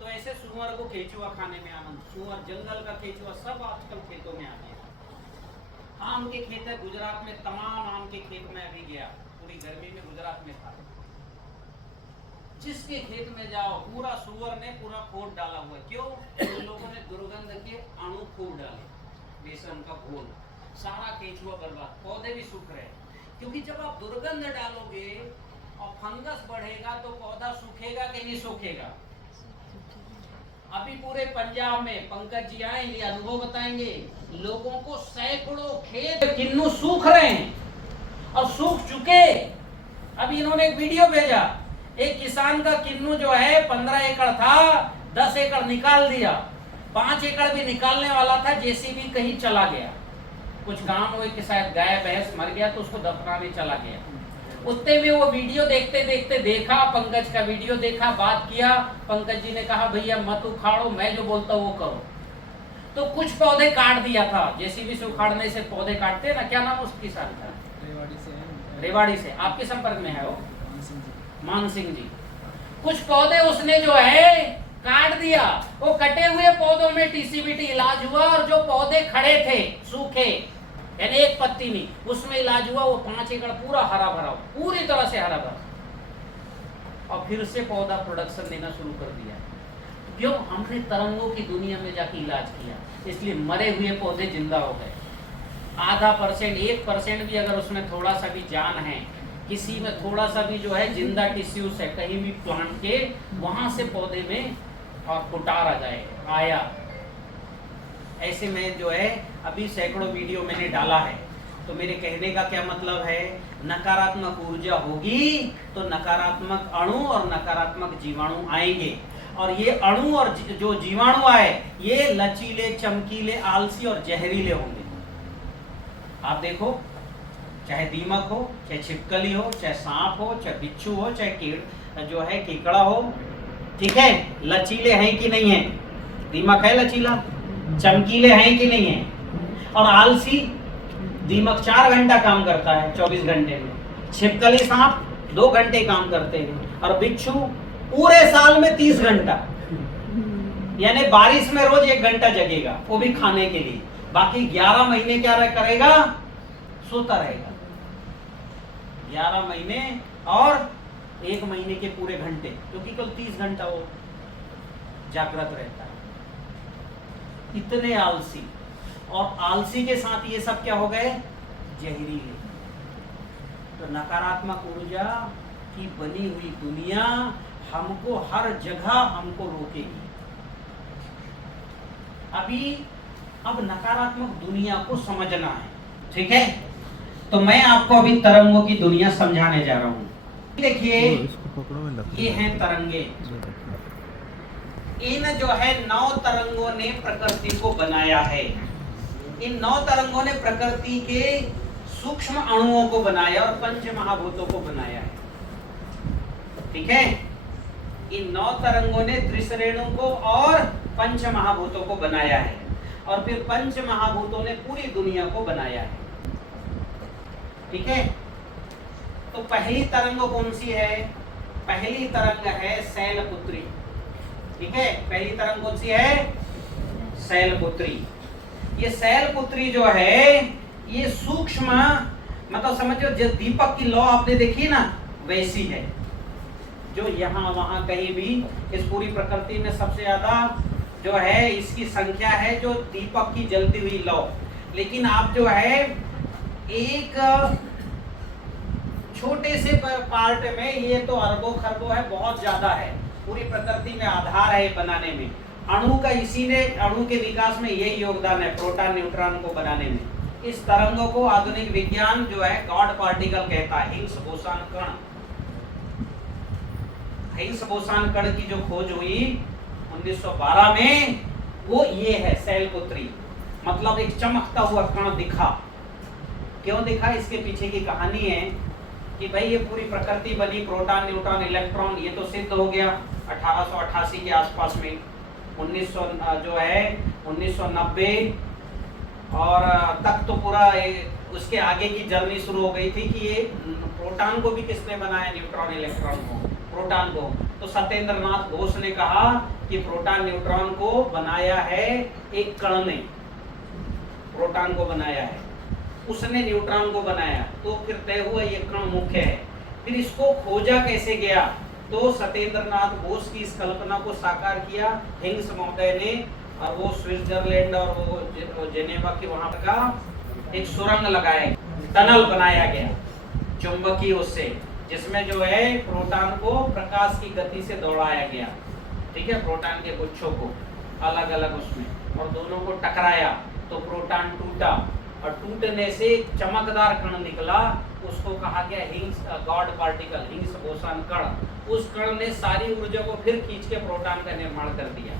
तो ऐसे सुअर को केचुआ खाने में आनंद, सुअर, जंगल का केचुआ सब आजकल खेतों में आ गया। आम के खेत है गुजरात में, तमाम आम के खेत में अभी गया, पूरी गर्मी में गुजरात में था। जिसके खेत में जाओ पूरा सुअर ने पूरा खोद डाला हुआ है। क्यों? उन लोगों ने दुर्गंध के अणु खूब डाले, बेसन का घोल, सारा केचुआ बर्बाद, पौधे भी सूख रहे। क्योंकि जब आप दुर्गंध डालोगे और फंगस बढ़ेगा तो पौधा सूखेगा कि नहीं सूखेगा? अभी पूरे पंजाब में पंकज जी आएंगे, अनुभव बताएंगे, लोगों को सैकड़ों खेत किन्नू सूख रहे हैं और सूख चुके। अभी इन्होंने एक वीडियो भेजा, एक किसान का किन्नू जो है 15 एकड़ था, 10 एकड़ निकाल दिया, 5 एकड़ भी निकालने वाला था, जेसीबी कहीं चला गया, कुछ काम हुए कि शायद गाय भैंस मर गया तो उसको दफनाने चला गया। उतने में वो वीडियो देखते देखते देखा, पंकज का वीडियो देखा, बात किया। पंकज जी ने कहा भैया मत उखाड़ो, मैं जो बोलता हूँ वो करो। तो कुछ पौधे काट दिया था, जेसीबी से उखाड़ने से पौधे काटते ना, क्या नाम उस किसान का? रेवाड़ी से। आपके संपर्क में है वो? मान सिंह जी। कुछ पौधे उसने जो है काट दिया, वो कटे हुए पौधों में टीसीबीटी इलाज हुआ, और जो पौधे खड़े थे सूखे, यानी एक पत्ती नहीं, उसमें इलाज हुआ। वो 5 एकड़ पूरा हरा भरा, पूरी तरह से हरा भरा, और फिर से पौधा प्रोडक्शन देना शुरू कर दिया। क्यों? हमने तरंगों की दुनिया में जाके इलाज किया, इसलिए मरे हुए पौधे जिंदा हो गए। आधा परसेंट, 1% भी अगर उसमें थोड़ा सा भी जान है, किसी में थोड़ा सा भी जो है जिंदा टिश्यूज है कहीं भी प्लांट के, वहां से पौधे में और फुटार आ जाए, आया। ऐसे में जो है अभी सैकड़ों वीडियो मैंने डाला है। तो मेरे कहने का क्या मतलब है, नकारात्मक ऊर्जा होगी तो नकारात्मक अणु और नकारात्मक जीवाणु आएंगे, और ये अणु और जो जीवाणु आए ये लचीले, चमकीले, आलसी और जहरीले होंगे। आप देखो, चाहे दीमक हो, चाहे छिपकली हो, चाहे सांप हो, चाहे बिच्छू हो, चाहे कीड़ जो है केकड़ा हो, ठीक है, लचीले हैं कि नहीं है? दीमक है लचीला, चमकीले हैं कि नहीं है? और आलसी, दीमक 4 घंटा काम करता है 24 घंटे में, छिपकली सांप 2 घंटे काम करते हैं, और बिच्छू पूरे साल में 30 घंटा, यानी बारिश में रोज 1 घंटा जगेगा, वो भी खाने के लिए। बाकी 11 महीने क्या करेगा? सोता रहेगा। 11 महीने और 1 महीने के पूरे घंटे, क्योंकि कल 30 घंटा वो जागृत रहता है। इतने आलसी, और आलसी के साथ ये सब क्या हो गए? जहरीले। तो नकारात्मक ऊर्जा की बनी हुई दुनिया हमको हर जगह हमको रोकेगी। अब नकारात्मक दुनिया को समझना है, ठीक है? तो मैं आपको अभी तरंगों की दुनिया समझाने जा रहा हूँ। देखिए, ये हैं तरंगे। इन जो है 9 तरंगों ने प्रकृति को बनाया है। इन 9 तरंगों ने प्रकृति के सूक्ष्म अणुओं को बनाया और पंच महाभूतों को बनाया है, ठीक है? इन 9 तरंगों ने त्रिसरेणु को और पंच महाभूतों को बनाया है, और फिर पंच महाभूतों ने पूरी दुनिया को बनाया है, ठीक है? तो पहली तरंग कौन सी है? पहली तरंग है शैलपुत्री, ठीक है? पहली तरंग कौन सी है? शैलपुत्री। ये शैलपुत्री जो है ये सूक्ष्म, मतलब समझो जो दीपक की लौ आपने देखी ना, वैसी है। जो यहाँ वहाँ कहीं भी इस पूरी प्रकृति में सबसे ज्यादा जो है इसकी संख्या है जो दीपक की जलती हुई लौ। लेकिन आप जो है एक छोटे से पार्ट में, ये तो अरबों खरबों है, बहुत ज्यादा है, पूरी प्रकृति में आधार है बनाने में। अणु का इसी ने, अणु के विकास में यही योगदान है, प्रोटॉन न्यूट्रॉन को बनाने में। इस तरंगों को आधुनिक विज्ञान जो है गॉड पार्टिकल कहता है, हिग्स बोसॉन कण। हिग्स बोसॉन कण की जो खोज हुई 1912 में, वो ये है शैलपुत्री, मतलब एक चमकता हुआ कण दिखा। क्यों दिखा, इसके पीछे की कहानी है कि भाई ये पूरी प्रकृति बनी, प्रोटॉन न्यूट्रॉन इलेक्ट्रॉन, ये तो सिद्ध हो गया 1888 के आसपास में। 1990 और तक तो पूरा उसके आगे की जर्नी शुरू हो गई थी कि ये प्रोटॉन को भी किसने बनाया, न्यूट्रॉन इलेक्ट्रॉन को, प्रोटॉन को। तो सत्येंद्र नाथ बोस ने कहा कि प्रोटॉन न्यूट्रॉन को बनाया है एक कण ने, प्रोटॉन को बनाया है, उसने न्यूट्रॉन को बनाया। तो फिर तय हुआ ये कण मुख्य है। फिर इसको खोजा कैसे गया, तो सत्येंद्र नाथ बोस की इस कल्पना को साकार किया हिग्स महोदय ने, और वो स्विट्जरलैंड और वो जेनेवा के वहां का एक सुरंग लगाया, टनल बनाया गया चुंबकीय उससे, जिसमें जो है प्रोटॉन को प्रकाश की गति से दौड़ाया गया, ठीक है, प्रोटॉन के गुच्छों को अलग अलग उसमें, और दोनों को टकराया तो प्रोटॉन टूटा, और टूटने से एक चमकदार कण निकला, उसको कहा गया Higgs God particle, Higgs boson कण। उस कण ने सारी ऊर्जा को फिर खींच के प्रोटॉन का निर्माण कर दिया।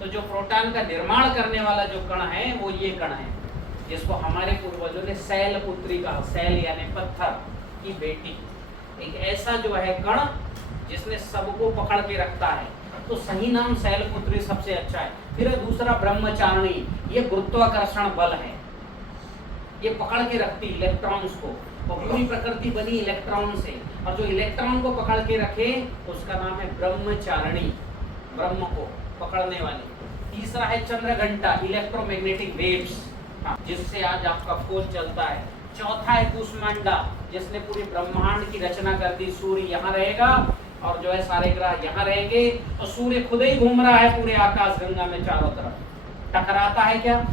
तो जो प्रोटॉन का निर्माण करने वाला जो कण है वो ये कण है, जिसको हमारे पूर्वजों ने शैलपुत्री कहा, शैल यानी पत्थर की बेटी, एक ऐसा जो है कण जिसने सबको पकड़ के रखता है। तो सही नाम शैलपुत्री सबसे अच्छा है। फिर दूसरा ब्रह्मचारिणी, ये गुरुत्वाकर्षण बल है, ये पकड़ के रखती इलेक्ट्रॉन्स को, और पूरी प्रकृति बनी इलेक्ट्रॉन से, और जो इलेक्ट्रॉन को पकड़ के रखे उसका नाम है ब्रह्मचारिणी, ब्रह्म को पकड़ने वाली। तीसरा है चंद्रघंटा, इलेक्ट्रोमैग्नेटिक वेव्स, जिससे आज आपका फोन चलता है। चौथा है कूष्मांडा, जिसने पूरी ब्रह्मांड की रचना कर दी। सूर्य यहाँ रहेगा और जो है सारे ग्रह यहाँ रहेंगे, और सूर्य खुद ही घूम रहा है पूरे आकाश गंगा में चारों तरफ, टकराता है क्या,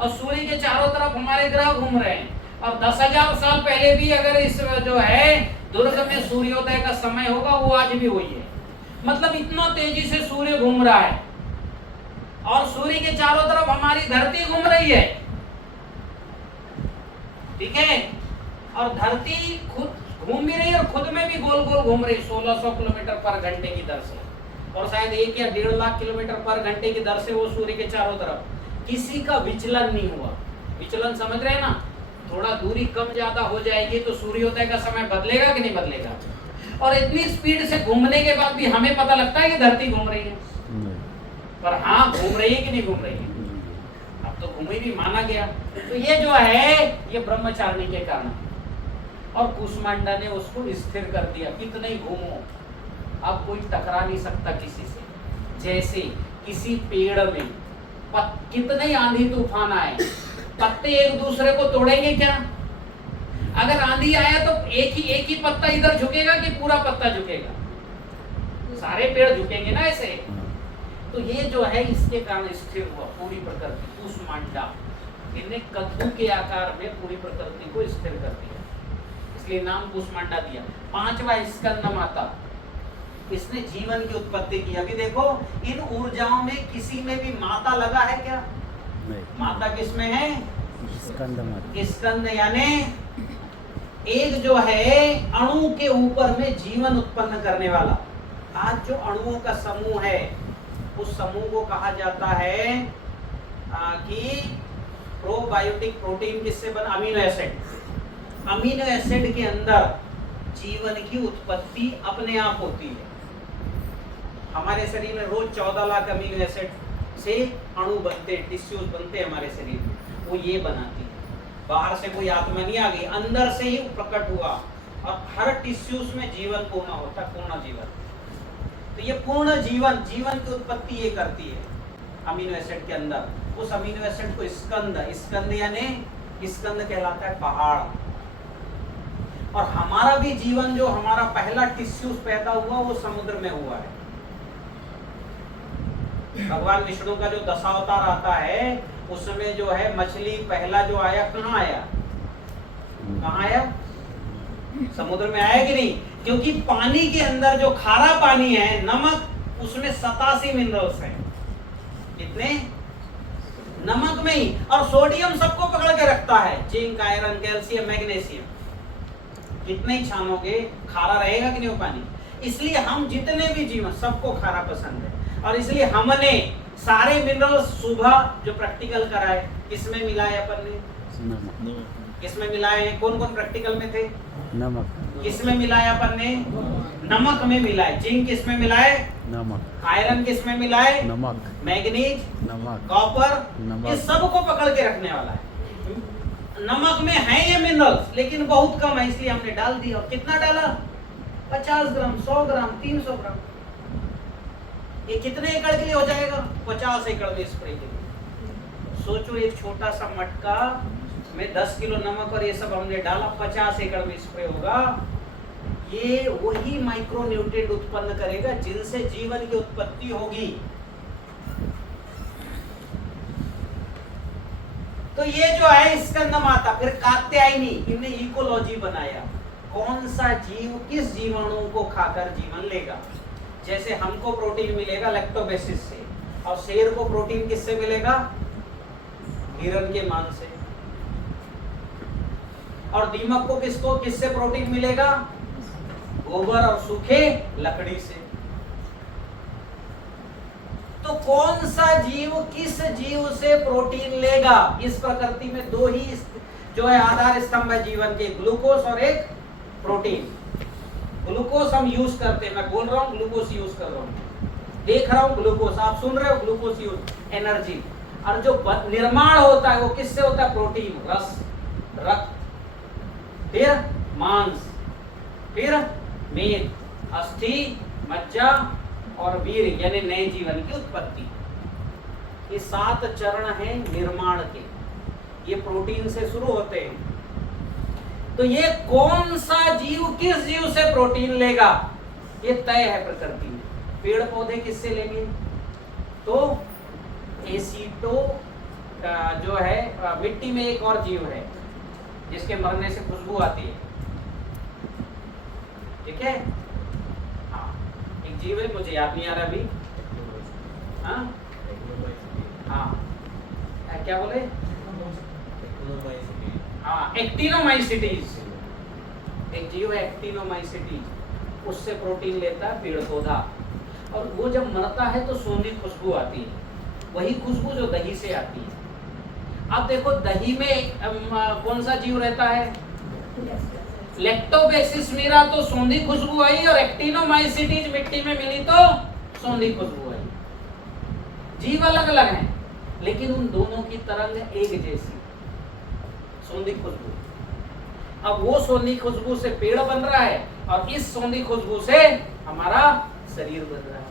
और सूर्य के चारों तरफ हमारे ग्रह घूम रहे हैं। और 10,000 साल पहले भी अगर इस जो है दुर्ग में सूर्योदय का समय होगा, वो आज भी वही है। मतलब इतना तेजी से सूर्य घूम रहा है, और सूर्य के चारों तरफ हमारी धरती घूम रही है, ठीक है, और धरती खुद घूम भी रही है और खुद में भी गोल गोल घूम रही, 1600 किलोमीटर पर घंटे की दर से, और शायद 1 या 1.5 लाख किलोमीटर पर घंटे की दर से वो सूर्य के चारों तरफ। किसी का विचलन नहीं हुआ। विचलन समझ रहे हैं ना, थोड़ा दूरी कम ज्यादा हो जाएगी तो सूर्योदय का समय बदलेगा कि नहीं बदलेगा। और इतनी स्पीड से घूमने के बाद भी हमें पता लगता है कि धरती घूम रही है, पर हाँ घूम रही है कि नहीं घूम रही है, अब तो घूमी भी माना गया। तो ये जो है ये ब्रह्मचारिणी के कारण, और कूष्मांडा ने उसको स्थिर कर दिया, कितने ही घूमो अब कोई टकरा नहीं सकता किसी से। जैसे किसी पेड़ में कितने ही आंधी तूफान आए, पत्ते एक दूसरे को तोड़ेंगे क्या? अगर आंधी आया तो एक ही पत्ता इधर झुकेगा कि पूरा पत्ता झुकेगा? सारे पेड़ झुकेंगे ना ऐसे। तो ये जो है इसके कारण स्थिर हुआ पूरी प्रकृति। कूष्मांडा इन्हें कद्दू के आकार में पूरी प्रकृति को स्थिर कर दिया, इसलिए नाम कूष्मांडा दिया। 5वां स्कंद माता, इसने जीवन की उत्पत्ति की। अभी देखो इन ऊर्जाओं में किसी में भी माता लगा है क्या? नहीं। माता किसमें है? स्कंद यानी एक जो है अणु के ऊपर में जीवन उत्पन्न करने वाला। आज जो अणुओं का समूह है उस समूह को कहा जाता है कि प्रोबायोटिक प्रोटीन। किससे बना? Amino acid. अमीनो एसिड के अंदर जीवन की उत्पत्ति अपने आप होती है। हमारे शरीर में रोज 14 लाख अमीनो एसिड से अणु बनते, टिश्यूज बनते हमारे शरीर में, वो ये बनाती है। बाहर से कोई आत्मा नहीं आ गई, अंदर से ही प्रकट हुआ। और हर टिश्यूज में जीवन पूर्ण होता है, पूर्ण जीवन। तो ये पूर्ण जीवन, जीवन की उत्पत्ति ये करती है अमीनो एसिड के अंदर। उस अमीनो एसिड को स्कंद, स्कंद यानी स्कंद कहलाता है पहाड़। और हमारा भी जीवन जो हमारा पहला टिश्यूज पैदा हुआ वो समुद्र में हुआ है। भगवान विष्णु का जो दशावतार आता है उसमें जो है मछली पहला जो आया कहाँ आया, कहाँ आया, समुद्र में आया कि नहीं? क्योंकि पानी के अंदर जो खारा पानी है, नमक, उसमें 87 मिनरल्स हैं। कितने? नमक में ही। और सोडियम सबको पकड़ के रखता है, जिंक, आयरन, कैल्शियम, मैग्नीशियम। कितने ही छानोगे खारा रहेगा कि नहीं वो पानी। इसलिए हम जितने भी जीवन सबको खारा पसंद है, और इसलिए हमने सारे मिनरल्स सुबह जो प्रैक्टिकल कराए किसमें मिलाए अपन ने, किसमें मिलाए हैं? कौन कौन प्रैक्टिकल में थे? नमक। किसमें मिलाया अपन ने? नमक में मिलाए। जिंक किसमें मिलाए? नमक। आयरन किसमें मिलाए? नमक। मैग्नीज, नमक। कॉपर, नमक। ये सब को पकड़ के रखने वाला है। नमक में है ये मिनरल्स, लेकिन बहुत कम है, इसलिए हमने डाल दिया। और कितना डाला? 50 ग्राम, 100 ग्राम, 300 ग्राम। ये कितने एकड़ के लिए हो जाएगा? 50 एकड़ में स्प्रे के लिए। सोचो एक छोटा सा मटका में 10 किलो नमक और ये सब हमने डाला, 50 एकड़ में स्प्रे होगा। ये वही माइक्रो न्यूट्रिएंट उत्पन्न करेगा जिनसे जीवन की उत्पत्ति होगी। तो ये जो है स्कंदमाता, फिर कात्यायनी, इनने इकोलॉजी बनाया। कौन सा जीव किस जीवाणु को खाकर जीवन लेगा। जैसे हमको प्रोटीन मिलेगा लैक्टोबैसिस से, और शेर को प्रोटीन किससे मिलेगा? हिरन के मांस से। और दीमक को किससे प्रोटीन मिलेगा? गोबर और सूखे लकड़ी से। तो कौन सा जीव किस जीव से प्रोटीन लेगा? इस प्रकृति में दो ही जो है आधार स्तंभ है जीवन के, ग्लूकोज और एक प्रोटीन। ग्लूकोज हम यूज करते हैं, मैं बोल रहा हूं ग्लूकोज यूज कर रहा हूं, देख रहा हूं ग्लूकोज, आप सुन रहे हो ग्लूकोज यूज, एनर्जी। और जो निर्माण होता है वो किससे होता है? प्रोटीन, रस, रक्त, फिर मांस, फिर मेद, अस्थि, मज्जा और वीर, यानी नए जीवन की उत्पत्ति। ये 7 चरण हैं निर्माण के, ये प्रोटीन से शुरू होते हैं। तो ये कौन सा जीव किस जीव से प्रोटीन लेगा ये तय है प्रकृति में। पेड़ पौधे किससे लेंगे? तो एसीटो जो है, मिट्टी में एक और जीव है जिसके मरने से खुशबू आती है, ठीक है? हाँ, एक जीव है, मुझे याद नहीं आ रहा अभी। हाँ हाँ, क्या बोले? हाँ, एक्टिनोमाइसिटीज, एक जीव है एक्टिनोमाइसिटीज, उससे प्रोटीन लेता है पेड़ पौधा। और वो जब मरता है तो सोंधी खुशबू आती है, वही खुशबू जो दही से आती है। अब देखो दही में कौन सा जीव रहता है? लैक्टोबैसिस मिला तो सोंधी खुशबू आई, और एक्टिनोमाइसिटीज मिट्टी में मिली तो सोंधी खुशबू आई। जीव अलग अलग हैं, लेकिन उन दोनों की तरंग एक जैसी, सोंधी खुशबू। अब वो सोंधी खुशबू से पेड़ बन रहा है, और इस सोंधी खुशबू से हमारा शरीर बन रहा है।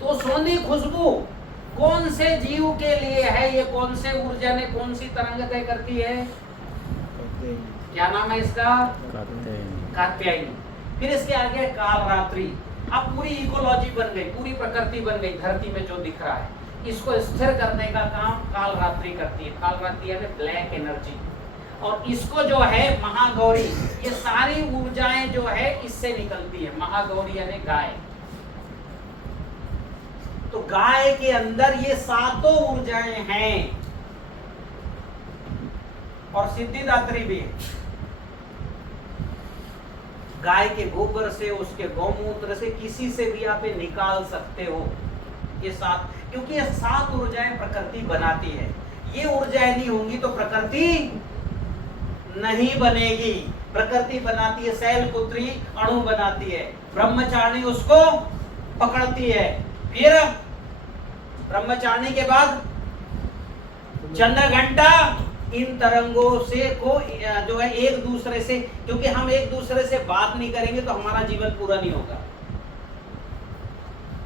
तो सोंधी खुशबू कौन से जीव के लिए है? ये कौन से ऊर्जा ने कौन सी तरंग तय करती है? क्या नाम है इसका? कात्यायनी। फिर इसके आगे काल रात्रि। अब पूरी इकोलॉजी बन गई, पूरी प्रकृति बन गई, धरती में जो दिख रहा है इसको स्थिर करने का काम काल रात्रि करती है। काल रात्रि यानी ब्लैक एनर्जी। और इसको जो है महागौरी, ये सारी ऊर्जाएं जो है इससे निकलती है। महागौरी यानी गाय। तो गाय के अंदर ये 7 ऊर्जाएं हैं, और सिद्धिदात्री भी है। गाय के गोबर से, उसके गौमूत्र से, किसी से भी आप ये निकाल सकते हो ये 7, क्योंकि ये 7 ऊर्जाएं प्रकृति बनाती है। ये ऊर्जाएं नहीं होंगी तो प्रकृति नहीं बनेगी। प्रकृति बनाती है, शैलपुत्री अणु बनाती है, ब्रह्मचारिणी उसको पकड़ती है, फिर ब्रह्मचारिणी के बाद चंद्र घंटा इन तरंगों से को जो है एक दूसरे से, क्योंकि हम एक दूसरे से बात नहीं करेंगे तो हमारा जीवन पूरा नहीं होगा,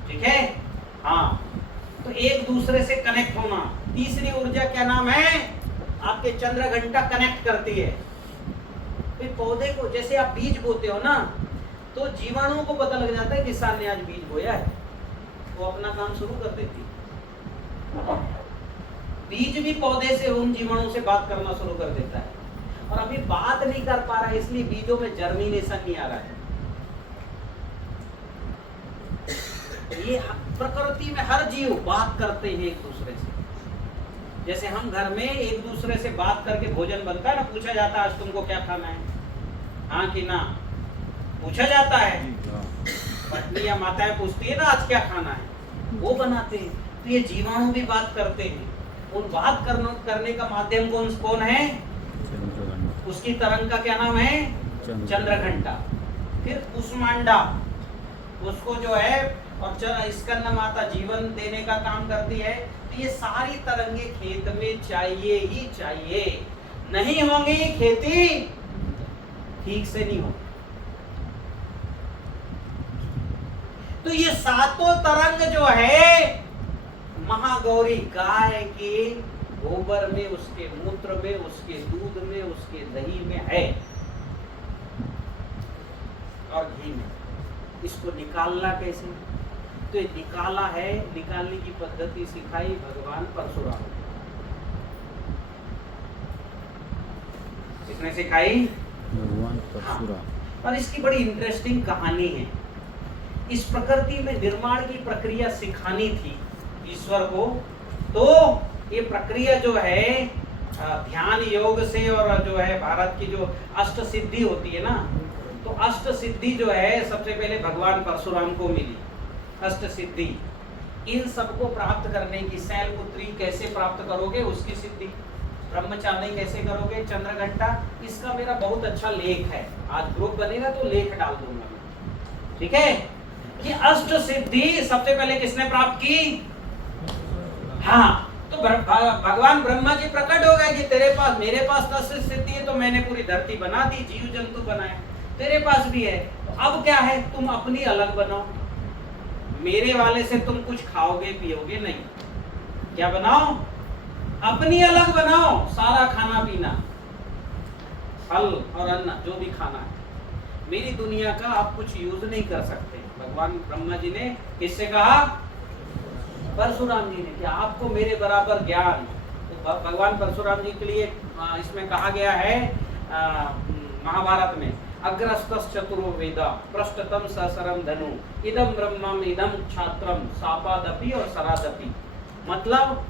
ठीक है? हाँ, तो एक दूसरे से कनेक्ट होना। तीसरी ऊर्जा क्या नाम है? आपके चंद्र घंटा कनेक्ट करती है। फिर पौधे को, जैसे आप बीज बोते हो ना, तो जीवाणुओं को पता लग जाता है किसान ने आज बीज बोया है, वो अपना काम शुरू कर देती है। बीज भी पौधे से, उन जीवाणुओं से बात करना शुरू कर देता है, और अभी बात नहीं कर पा रहा है, इसलिए बीजों में जर्मिनेशन नहीं आ रहा है। ये प्रकृति में हर जीव बात करते हैं एक दूसरे से। जैसे हम घर में एक दूसरे से बात करके भोजन बनता है ना, पूछा जाता है आज तुमको क्या खाना है, हाँ कि ना, पूछा जाता है। पत्नी या माताएं पूछती है ना आज क्या खाना है, वो बनाते हैं। तो ये जीवाणु भी बात करते हैं। उन बात करने का माध्यम कौन है? उसकी तरंग का क्या नाम है? चंद्रघंटा। फिर कुष्मांडा, उसको जो है, और स्कंद माता जीवन देने का काम करती है। तो ये सारी तरंगे खेत में चाहिए ही चाहिए, नहीं होंगी खेती ठीक से नहीं होगी। तो ये सातों तरंग जो है महागौरी गाय के गोबर में, उसके मूत्र में, उसके दूध में, उसके दही में है, और घी में। इसको निकालना कैसे? तो ये निकाला है, निकालने की पद्धति सिखाई भगवान परशुराम। किसने सिखाई? भगवान परशुराम। और इसकी बड़ी इंटरेस्टिंग कहानी है। इस प्रकृति में निर्माण की प्रक्रिया सिखानी थी ईश्वर को, तो ये प्रक्रिया जो है ध्यान योग से, और जो है भारत की जो अष्ट सिद्धि होती है ना, तो अष्ट सिद्धि जो है सबसे पहले भगवान परशुराम को मिली। अष्ट सिद्धि, इन सबको प्राप्त करने की, शैलपुत्री कैसे प्राप्त करोगे उसकी सिद्धि, ब्रह्मचारी कैसे करोगे, चंद्रघंटा, इसका मेरा बहुत अच्छा लेख है, आज ग्रुप बनेगा तो लेख डाल दूंगा मैं, ठीक है। कि अष्ट सिद्धि सबसे पहले किसने प्राप्त की? हाँ, तो भगवान ब्रह्मा जी प्रकट हो गए कि तेरे पास, मेरे पास अष्ट सिद्धि है, तो मैंने पूरी धरती बना दी, जीव जंतु बनाए, तेरे पास भी है, तो अब क्या है, तुम अपनी अलग बनाओ, मेरे वाले से तुम कुछ खाओगे पियोगे नहीं, क्या बनाओ? अपनी अलग बनाओ, सारा खाना पीना, फल और अन्न जो भी खाना है, मेरी दुनिया का आप कुछ यूज नहीं कर सकते। भगवान ब्रह्मा जी ने किससे कहा? परशुराम जी ने, कि आपको मेरे बराबर ज्ञान। तो भगवान परशुराम जी के लिए इसमें कहा गया है महाभारत में, अग्रस्तस् चतुरो वेदा पृष्ठतम सहस्रम धनु इदम ब्रह्मम इदम छात्रम सापादपि और सरादपि। मतलब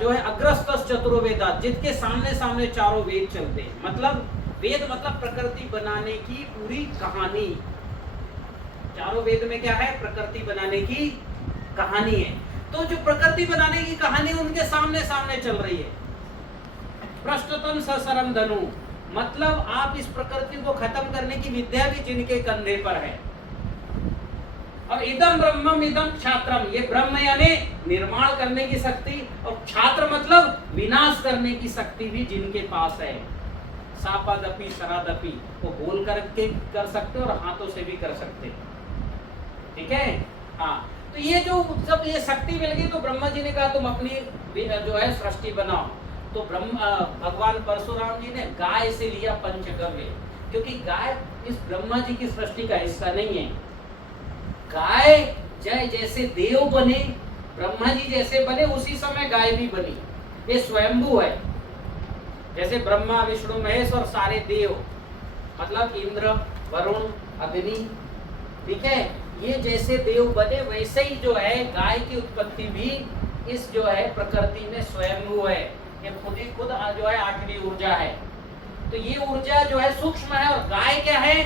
जो है अग्रस्तस् चतुरो वेदा, जिसके सामने सामने चारों वेद चलते हैं। मतलब वेद मतलब प्रकृति बनाने की पूरी कहानी, चारों वेद में क्या है? प्रकृति बनाने की कहानी है। तो जो प्रकृति बनाने की कहानी उनके सामने सामने चल रही है। पृष्ठतम सहस्रम धनु, मतलब आप इस प्रकृति को खत्म करने की विद्या भी जिनके कंधे पर है। और इदम ब्रह्मम इदम छात्रम, ये ब्रह्म यानी निर्माण करने की शक्ति, और छात्र मतलब विनाश करने की शक्ति भी जिनके पास है। सापादपि सरादपि, वो बोल करके कर सकते और हाथों से भी कर सकते, ठीक है। हाँ, तो ये जो जब ये शक्ति मिल गई तो ब्रह्मा जी ने कहा तुम अपनी जो है सृष्टि बनाओ। तो भगवान परशुराम जी ने गाय से लिया पंचगव्य, क्योंकि गाय इस ब्रह्मा जी की सृष्टि का हिस्सा नहीं है। गाय जैसे देव बने, ब्रह्मा जी जैसे बने, उसी समय गाय भी बनी। ये स्वयंभू है, जैसे ब्रह्मा विष्णु महेश और सारे देव, मतलब इंद्र वरुण अग्नि, ठीक है, ये जैसे देव बने वैसे ही जो है गाय की उत्पत्ति भी इस जो है प्रकृति में स्वयंभू है। ये खुद ही खुद जो है आठवीं ऊर्जा है। तो ये ऊर्जा जो है सूक्ष्म है, और गाय क्या है?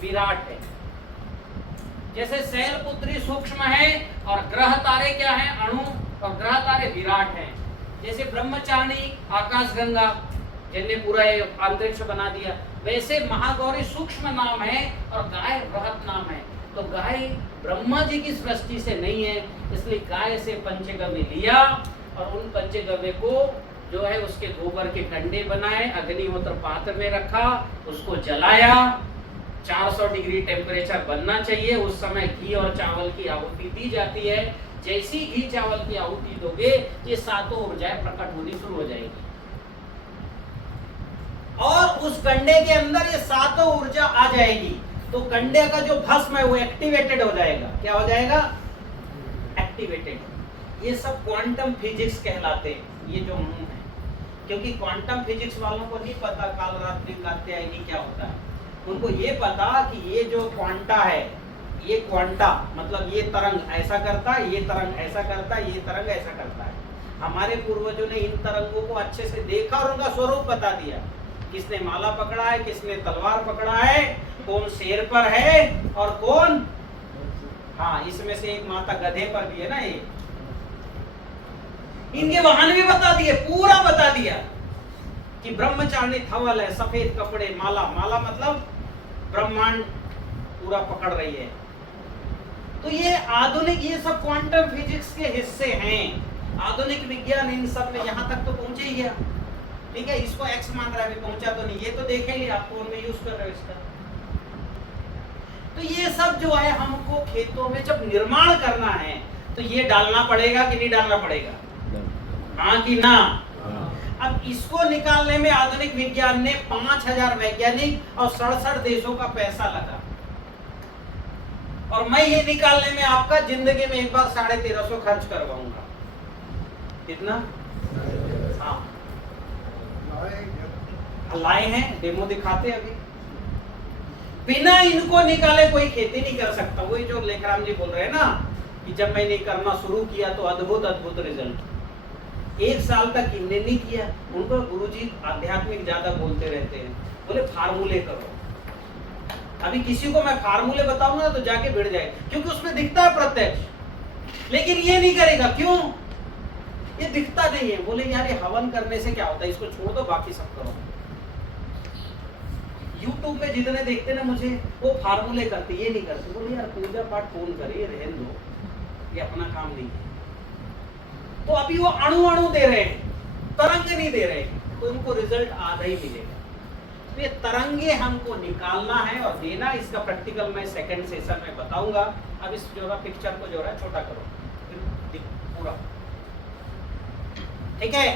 विराट है। जैसे शैलपुत्री सूक्ष्म है और ग्रह तारे क्या है? अणु, और ग्रह तारे विराट हैं। जैसे ब्रह्मचारिणी आकाश गंगा जिनने पूरा अंतरिक्ष बना दिया, वैसे महागौरी सूक्ष्म नाम है और गाय बृहत नाम है। तो गाय ब्रह्मा जी की सृष्टि से नहीं है, इसलिए गाय से पंचगव्य लिया और उन पंचगव्य को जो है उसके गोबर के कंडे बनाए, अग्निहोत्र पात्र में रखा, उसको जलाया। 400 डिग्री टेम्परेचर बनना चाहिए। उस समय घी और चावल की आहुति दी जाती है। जैसी घी चावल की आहुति दोगे, ये सातों ऊर्जाएं प्रकट होनी शुरू हो जाएगी। और उस कंडे के अंदर ये सातों ऊर्जा आ जाएगी, तो कंडे का जो भस्म है वो एक्टिवेटेड हो जाएगा। क्या हो जाएगा? एक्टिवेटेड। ये सब क्वांटम फिजिक्स कहलाते हैं, ये जो मुंह है, क्योंकि क्वांटम फिजिक्स वालों को नहीं पता काल रात्रि कात्यायनी क्या होता है। उनको ये पता कि ये जो क्वांटा है, ये क्वांटा मतलब ये तरंग ऐसा करता है, ये तरंग ऐसा करता है, ये तरंग ऐसा करता है। हमारे पूर्वजों ने इन तरंगों को अच्छे से देखा और उनका स्वरूप बता दिया। किसने माला पकड़ा है, किसने तलवार पकड़ा है, कौन शेर पर है और कौन, हाँ इसमें से एक माता गधे पर भी है ना। ये इनके वाहन भी बता दिए, पूरा बता दिया कि ब्रह्मचारिणी थवल है, सफेद कपड़े, माला, माला मतलब ब्रह्मांड पूरा पकड़ रही है। तो ये आधुनिक, ये सब क्वांटम फिजिक्स के हिस्से हैं। आधुनिक विज्ञान इन सब में यहाँ तक तो पहुंचे ही गया, ठीक है। इसको एक्स मान रहा है, अभी पहुंचा तो नहीं, ये तो देखेंगे आप फोन में यूज कर रहे हो इसका। तो ये सब जो है हमको खेतों में जब निर्माण करना है तो ये डालना पड़ेगा कि नहीं डालना पड़ेगा, हाँ कि ना। अब इसको निकालने में आधुनिक विज्ञान ने 5000 वैज्ञानिक और 67 देशों का पैसा लगा, और मैं ये निकालने में आपका जिंदगी में एक बार 1350 खर्च करवाऊंगा। कितना? हाँ लाए हैं, डेमो दिखाते अभी। बिना इनको निकाले कोई खेती नहीं कर सकता। वही जो लेखराम जी बोल रहे हैं ना कि जब मैंने करना शुरू किया तो अद्भुत अद्भुत रिजल्ट। 1 साल तक इनने नहीं किया। उनको गुरुजी आध्यात्मिक ज्यादा बोलते रहते हैं, बोले फार्मूले करो। अभी किसी को मैं फार्मूले बताऊंगा तो जाके भिड़ जाए, क्योंकि उसमें दिखता है प्रत्यक्ष, लेकिन ये नहीं करेगा। क्यों? ये दिखता नहीं है। बोले यार ये हवन करने से क्या होता है, इसको छोड़ दो, बाकी सब करो। YouTube पे जितने देखते ना मुझे, वो फार्मूले करते, ये नहीं करते। बोले यार पूजा पाठ कौन करे, रहने दो, ये अपना काम नहीं है। तो अभी वो अणु अणु दे रहे हैं, तरंग नहीं दे रहे, तो उनको रिजल्ट आधा ही मिलेगा। तो ये तरंगे हमको निकालना है और देना। इसका प्रैक्टिकल मैं सेकंड सेशन में बताऊंगा। अब इस जो है पिक्चर को जो है छोटा करो पूरा, ठीक है।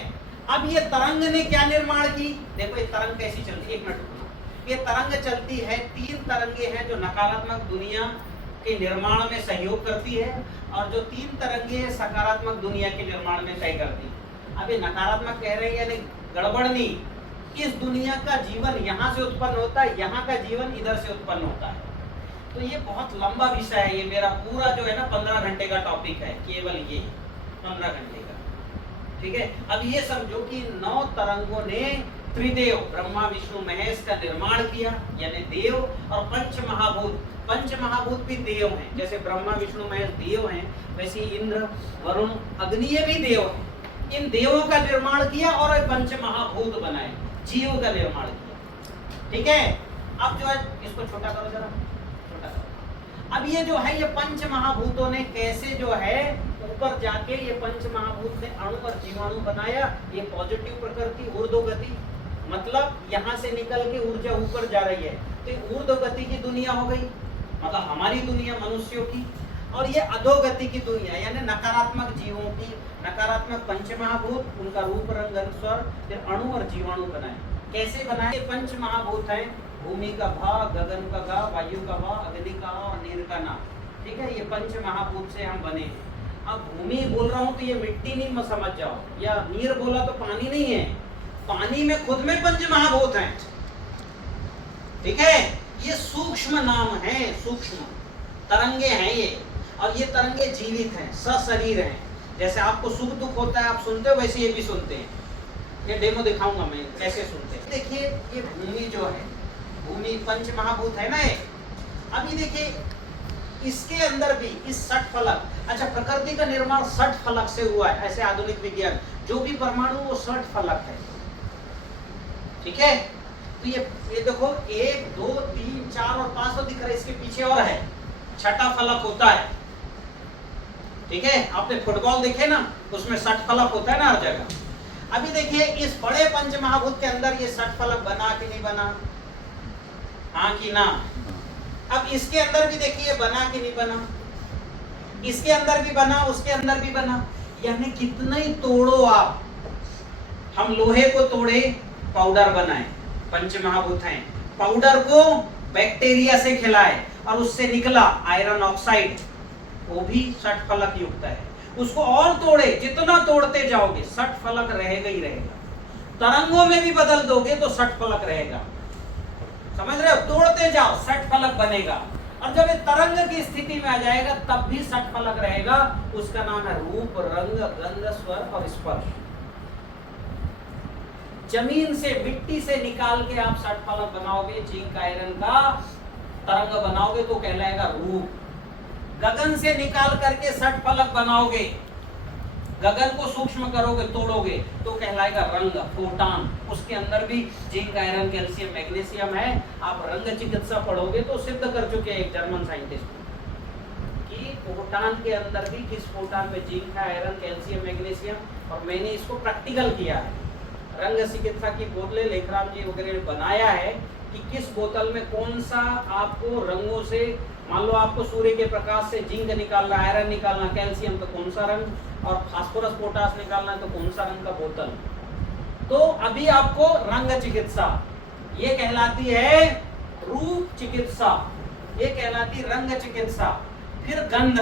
अब ये तरंग ने क्या निर्माण की, देखो ये तरंग कैसी चलती है, 1 मिनट रुकना। ये तरंग चलती है, 3 तरंगे हैं जो नकारात्मक दुनिया के निर्माण में सहयोग करती है, और जो 3 तरंगे सकारात्मक दुनिया के निर्माण में तय करती है। अब ये नकारात्मक कह रहे हैं यानी गड़बड़ नहीं, इस दुनिया का जीवन यहाँ से उत्पन्न होता है, यहाँ का जीवन इधर से उत्पन्न होता है। तो ये बहुत लंबा विषय है, ये मेरा पूरा जो है ना 15 घंटे का टॉपिक है, केवल ये 15 घंटे का, ठीक है। अब ये समझो कि 9 तरंगों ने त्रिदेव ब्रह्मा विष्णु महेश का निर्माण किया, यानी देव, और पंच महाभूत भी देव हैं। जैसे ब्रह्मा विष्णु महेश देव हैं, वैसे इंद्र वरुण अग्नि ये भी देव हैं। इन देवों का निर्माण किया और पंच महाभूत बनाए, जीव का निर्माण किया, ठीक है। अब जो है इसको छोटा करो जरा, छोटा करो। अब ये जो है ये पंच महाभूतों ने कैसे जो है ऊपर जाके ये पंच महाभूत ने अणु और जीवाणु बनाया। ये पॉजिटिव प्रकृति ऊर्ध्व गति, मतलब यहाँ से निकल के ऊर्जा ऊपर जा रही है, तो ये ऊर्ध्व गति की दुनिया हो गई, मतलब हमारी दुनिया मनुष्यों की। और ये अधोगति की दुनिया यानी नकारात्मक जीवों की, नकारात्मक पंचमहाभूत, उनका रूप रंग स्वर, फिर अणु और जीवाणु बनाए। कैसे बनाए? पंच महाभूत हैं, भूमि का भा, गगन का गा, वायु का वा, अग्नि का और नीर का ना, ठीक है। ये पंच महाभूत से हम बने हैं। अब भूमि बोल रहा हूँ तो ये मिट्टी नहीं समझ जाओ, या नीर बोला तो पानी नहीं है, पानी में खुद में पंच महाभूत हैं, ठीक है। ये सूक्ष्म नाम है, सूक्ष्म तरंगे हैं ये, और ये तरंगे जीवित हैं, सशरीर हैं। जैसे आपको सुख दुख होता है आप सुनते हो, वैसे ये भी सुनते हैं। ये डेमो दिखाऊंगा मैं कैसे सुनते हैं। देखिए ये भूमि जो है, भूमि पंच महाभूत है ना ये। अभी देखिए इसके अंदर भी इस 60 फलक, अच्छा प्रकृति का निर्माण 60 फलक से हुआ है, ऐसे आधुनिक विज्ञान, जो भी परमाणु वो 60 फलक है, ठीक है। तो ये देखो 1 2 3 4 और 5 तो दिख रहा है, इसके पीछे और है, 6ठा फलक होता है, ठीक है। आपने फुटबॉल देखे ना, उसमें 60 फलक होता है ना हर जगह। अभी देखिए इस बड़े पंच महाभूत के अंदर ये 60 फलक बना कि नहीं बना, हाँ कि ना। अब इसके अंदर भी देखिए बना कि नहीं बना, इसके अंदर भी बना, उसके अंदर भी बना, यानी कितना ही तोड़ो आप। हम लोहे को तोड़े पाउडर बनाए, पंचमहाभूत हैं। पाउडर को बैक्टीरिया से खिलाए और उससे निकला आयरन ऑक्साइड, वो भी षटफलक युक्त है। उसको और तोड़े, जितना तोड़ते जाओगे षटफलक रहेगा ही रहेगा। तरंगों में भी बदल दोगे तो षटफलक रहेगा, समझ रहे हो? तोड़ते जाओ षटफलक बनेगा, और जब ये तरंग की स्थिति में आ जाएगा तब भी षटफलक रहेगा। उसका नाम है रूप, रंग, गंध, स्वर और स्पर्श। जमीन से, मिट्टी से निकाल के आप षटफलक बनाओगे, जिंक आयरन का तरंग बनाओगे तो कहलाएगा रूप। गगन से निकाल करके षटफलक बनाओगे, गगन को सूक्ष्म करोगे, तोड़ोगे तो कहलाएगा रंग, फोटान। उसके अंदर भी जिंक, आयरन, कैल्शियम, मैग्नीशियम है। आप रंग चिकित्सा पढ़ोगे तो सिद्ध कर चुके हैं एक जर्मन साइंटिस्ट कि फोटान के अंदर भी किस फोटान में जिंक है, आयरन, कैल्शियम, मैग्नीशियम, और मैंने इसको प्रैक्टिकल किया है। रंग चिकित्सा की बोतलें लेखराम जी वगैरह ने बनाया है कि किस बोतल में कौन सा आपको रंगों से, मान लो आपको सूर्य के प्रकाश से जिंक निकालना, आयरन निकालना, कैल्शियम, तो कौन सा रंग, और फास्फोरस, पोटास निकालना है तो कौन सा रंग का बोतल। तो अभी आपको रंग चिकित्सा, ये कहलाती है रूप चिकित्सा, ये कहलाती रंग चिकित्सा। फिर गंध,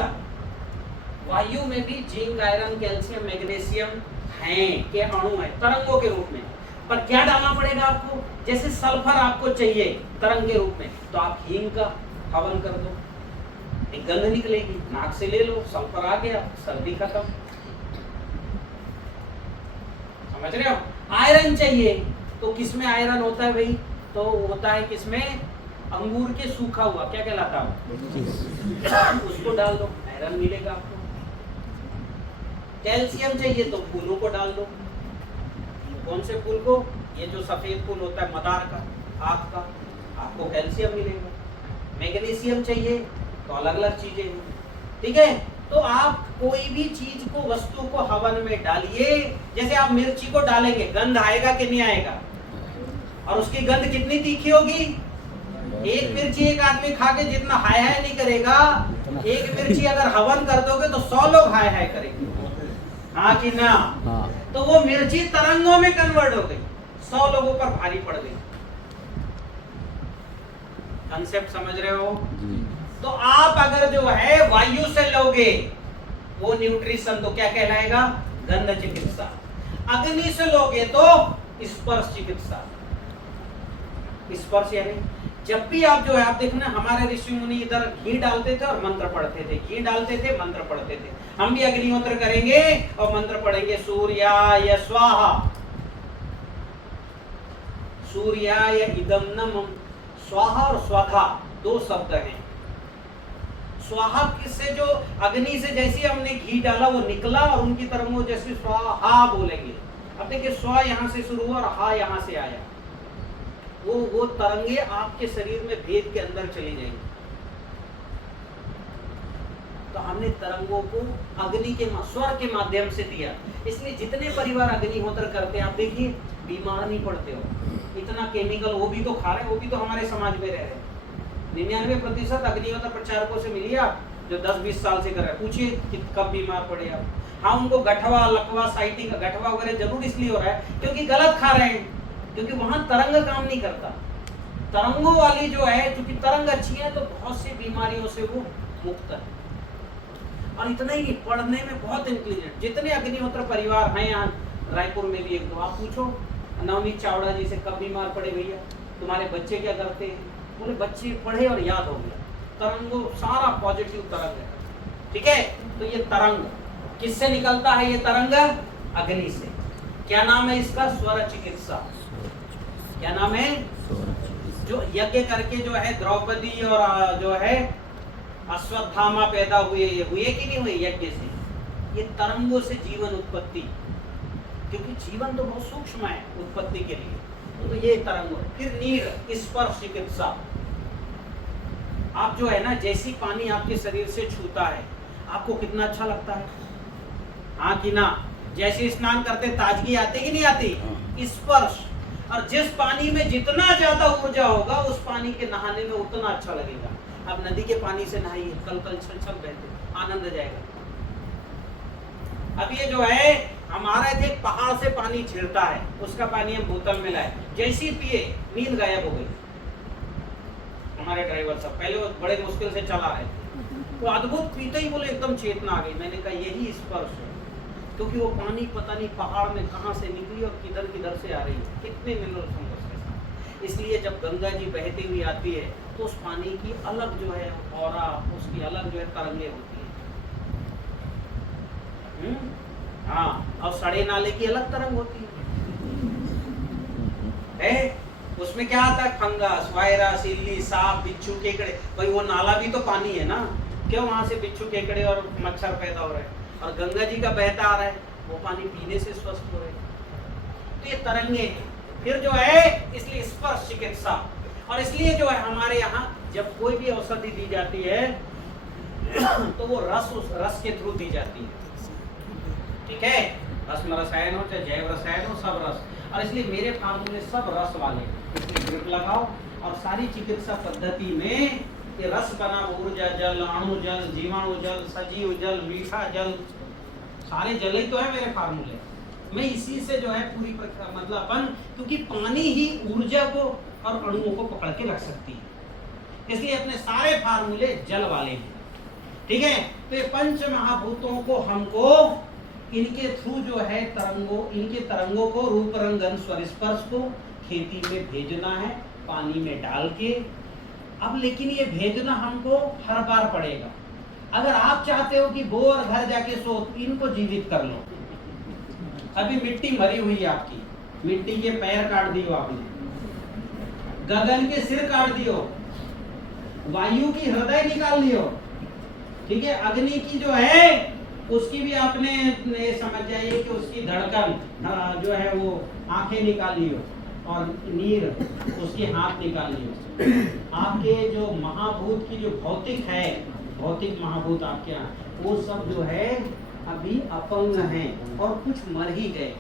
वायु में भी जिंक, आयरन, कैल्शियम, मैग्नीशियम हैं के अणु है तरंगों के रूप में, पर क्या डालना पड़ेगा आपको? जैसे सल्फर आपको चाहिए तरंग के रूप में, तो आप हींग का हवन कर दो, एक गंध निकलेगी, नाक से ले लो, सल्फर आ गया, सर्दी खत्म। समझ रहे हो? आयरन चाहिए तो किसमें आयरन होता है भाई? तो होता है किसमें? अंगूर के सूखा हुआ, क्या कहलाता है, उसको डाल दो, आयरन मिलेगा आपको। कैल्शियम चाहिए तो फूलों को डाल दो। कौन से फूल को? ये जो सफेद फूल होता है मदार का, आँख का, आपको कैल्शियम मिलेगा। मैग्नीशियम चाहिए तो अलग अलग चीजें हैं, ठीक है? तो आप कोई भी चीज को, वस्तु को हवन में डालिए। जैसे आप मिर्ची को डालेंगे, गंध आएगा कि नहीं आएगा? और उसकी गंध कितनी तीखी होगी? एक मिर्ची एक आदमी खा के जितना हाय हाय नहीं करेगा, एक मिर्ची अगर हवन कर दोगे तो 100 लोग हाय हाय करेंगे, हाँ कि ना? हाँ। तो वो मिर्ची तरंगों में कन्वर्ट हो गई, 100 लोगों पर भारी पड़ गई। कंसेप्ट समझ रहे हो? तो आप अगर जो है वायु से लोगे वो न्यूट्रिशन, तो क्या कहलाएगा? गंध चिकित्सा। अग्नि से लोगे तो स्पर्श चिकित्सा। स्पर्श यानी जब भी आप जो है, आप देखना हमारे ऋषि मुनि इधर घी डालते थे और मंत्र पढ़ते थे, घी डालते थे, मंत्र पढ़ते थे। हम भी अग्निहोत्र करेंगे और मंत्र पढ़ेंगे, सूर्याय स्वाहा, सूर्याय इदम नमः। स्वाहा और स्वाधा दो शब्द हैं। स्वाहा किससे? जो अग्नि से जैसे हमने घी डाला वो निकला और उनकी तरफ वो जैसे स्वाहा बोलेंगे। अब देखिए स्वा यहाँ से शुरू हुआ और हा यहाँ से आया, वो तरंगे आपके शरीर में भेद के अंदर चली जाएंगी। तो हमने तरंगों को अग्नि के स्वर के माध्यम से दिया। इसलिए जितने परिवार अग्निहोत्र करते हैं, आप देखिए बीमार नहीं पड़ते हो। इतना केमिकल वो भी तो खा रहे हैं, वो भी तो हमारे समाज में रह रहे हैं। 99% अग्निहोत्र प्रचारकों से मिलिए आप, जो 10-20 साल से कर रहे हैं, पूछिए कब बीमार पड़े आप। हाँ, उनको गठवा, लकवा, साइटिंग, गठवा वगैरह जरूर इसलिए हो रहा है क्योंकि गलत खा रहे हैं, क्योंकि वहां तरंग काम नहीं करता। तरंगों वाली जो है, क्योंकि तरंग अच्छी है तो बहुत सी बीमारियों से वो मुक्त है। और इतना ही नहीं, पढ़ने में बहुत इंटेलिजेंट। जितने अग्निहोत्र परिवार हैं यहाँ रायपुर में भी, एक दो आप पूछो नवनीत चावड़ा जी से, कब बीमार पड़े भैया, तुम्हारे बच्चे क्या करते हैं? बोले बच्चे पढ़े और याद हो गया। तरंगों सारा पॉजिटिव तरंग है, ठीक है? तो ये तरंग किससे निकलता है? ये तरंग अग्नि से। क्या नाम है इसका? स्वर चिकित्सा। क्या नाम है? जो यज्ञ करके जो है द्रौपदी और जो है अश्वत्थामा पैदा हुए, ये हुए कि नहीं हुए यज्ञ से? ये तरंगों से जीवन उत्पत्ति, क्योंकि जीवन तो बहुत सूक्ष्म है उत्पत्ति के लिए, तो ये तरंग। फिर नीर, स्पर्श चिकित्सा। आप जो है ना, जैसी पानी आपके शरीर से छूता है आपको कितना अच्छा लगता है, हाँ कि ना? जैसे स्नान करते ताजगी आती कि नहीं आती? स्पर्श। और जिस पानी में जितना ज्यादा ऊर्जा होगा उस पानी के नहाने में उतना अच्छा लगेगा। आप नदी के पानी से नहाइए, कल कल छल छल बहते, आनंद आ जाएगा। अब ये जो है हम आ रहे थे, पहाड़ से पानी छिड़ता है, उसका पानी हम बोतल में लाए, जैसे ही पिए नींद गायब हो गई। हमारे ड्राइवर साहब पहले वो बड़े मुश्किल से चला रहे थे, तो अद्भुत पीते ही बोले एकदम चेतना आ गई। मैंने कहा यही स्पर्श है, क्योंकि वो पानी पता नहीं पहाड़ में कहां से निकली और किधर किधर से आ रही है, कितने मिनरल्स होंगे उसके साथ। इसलिए जब गंगा जी बहती हुई आती है तो उस पानी की अलग जो है ऑरा, उसकी अलग जो है तरंगे होती है। हाँ, और सड़े नाले की अलग तरंग होती है। उसमें क्या आता है? फंगस, वायरस, इल्ली, सांप, बिच्छू, केकड़े। भाई वो नाला भी तो पानी है ना, क्यों वहां से बिच्छू, केकड़े और मच्छर पैदा हो रहे हैं? और गंगा जी का बहता आ रहा है, वो पानी पीने से स्वस्थ हो रहे हैं। तो ये तरंगे हैं। फिर जो है इसलिए स्पर्श चिकित्सा, और इसलिए जो है हमारे यहाँ जब कोई भी औषधि दी जाती है तो वो रस, उस रस के थ्रू दी जाती है। ठीक है, रस्म रसायन हो चाहे जैव रसायन हो, सब रस। और इसलिए मेरे फार्मूले सब रस वाले, इसलिए ग्रिप लगाओ। और सारी चिकित्सा पद्धति में ये रस बना, ऊर्जा जल, अणु जल, जीवाणु जल, सजीव जल, मीठा जल, सारे जल ही तो है मेरे फार्मूले। मैं इसी से जो है पूरी मतलब अपन, क्योंकि पानी ही ऊर्जा को और अणुओं को पकड़ के रख सकती है, इसलिए अपने सारे फार्मूले जल वाले हैं। ठीक है, तो ये पंच महाभूतों को हमको इनके थ्रू जो है तरंगों, इनके तरंगों को रूप रंग गंध स्वर स्पर्श को खेती में भेजना है, पानी में डाल के। अब लेकिन ये भेजना हमको हर बार पड़ेगा। अगर आप चाहते हो कि बो और घर जाके सो, इनको जीवित कर लो। अभी मिट्टी मरी हुई है आपकी, मिट्टी के पैर काट दियो आपने, गगन के सिर काट दियो, वायु की हृदय निकाल लियो। ठीक है, अग्नि की जो है उसकी भी आपने समझ जाइए कि उसकी धड़कन जो है वो आंखें निकाल लियो, और नीर उसके हाथ निकाल लियो। आपके जो महाभूत की जो भौतिक है, भौतिक महाभूत आपके यहाँ, वो सब जो है अभी अपंग हैं और कुछ मर ही गए।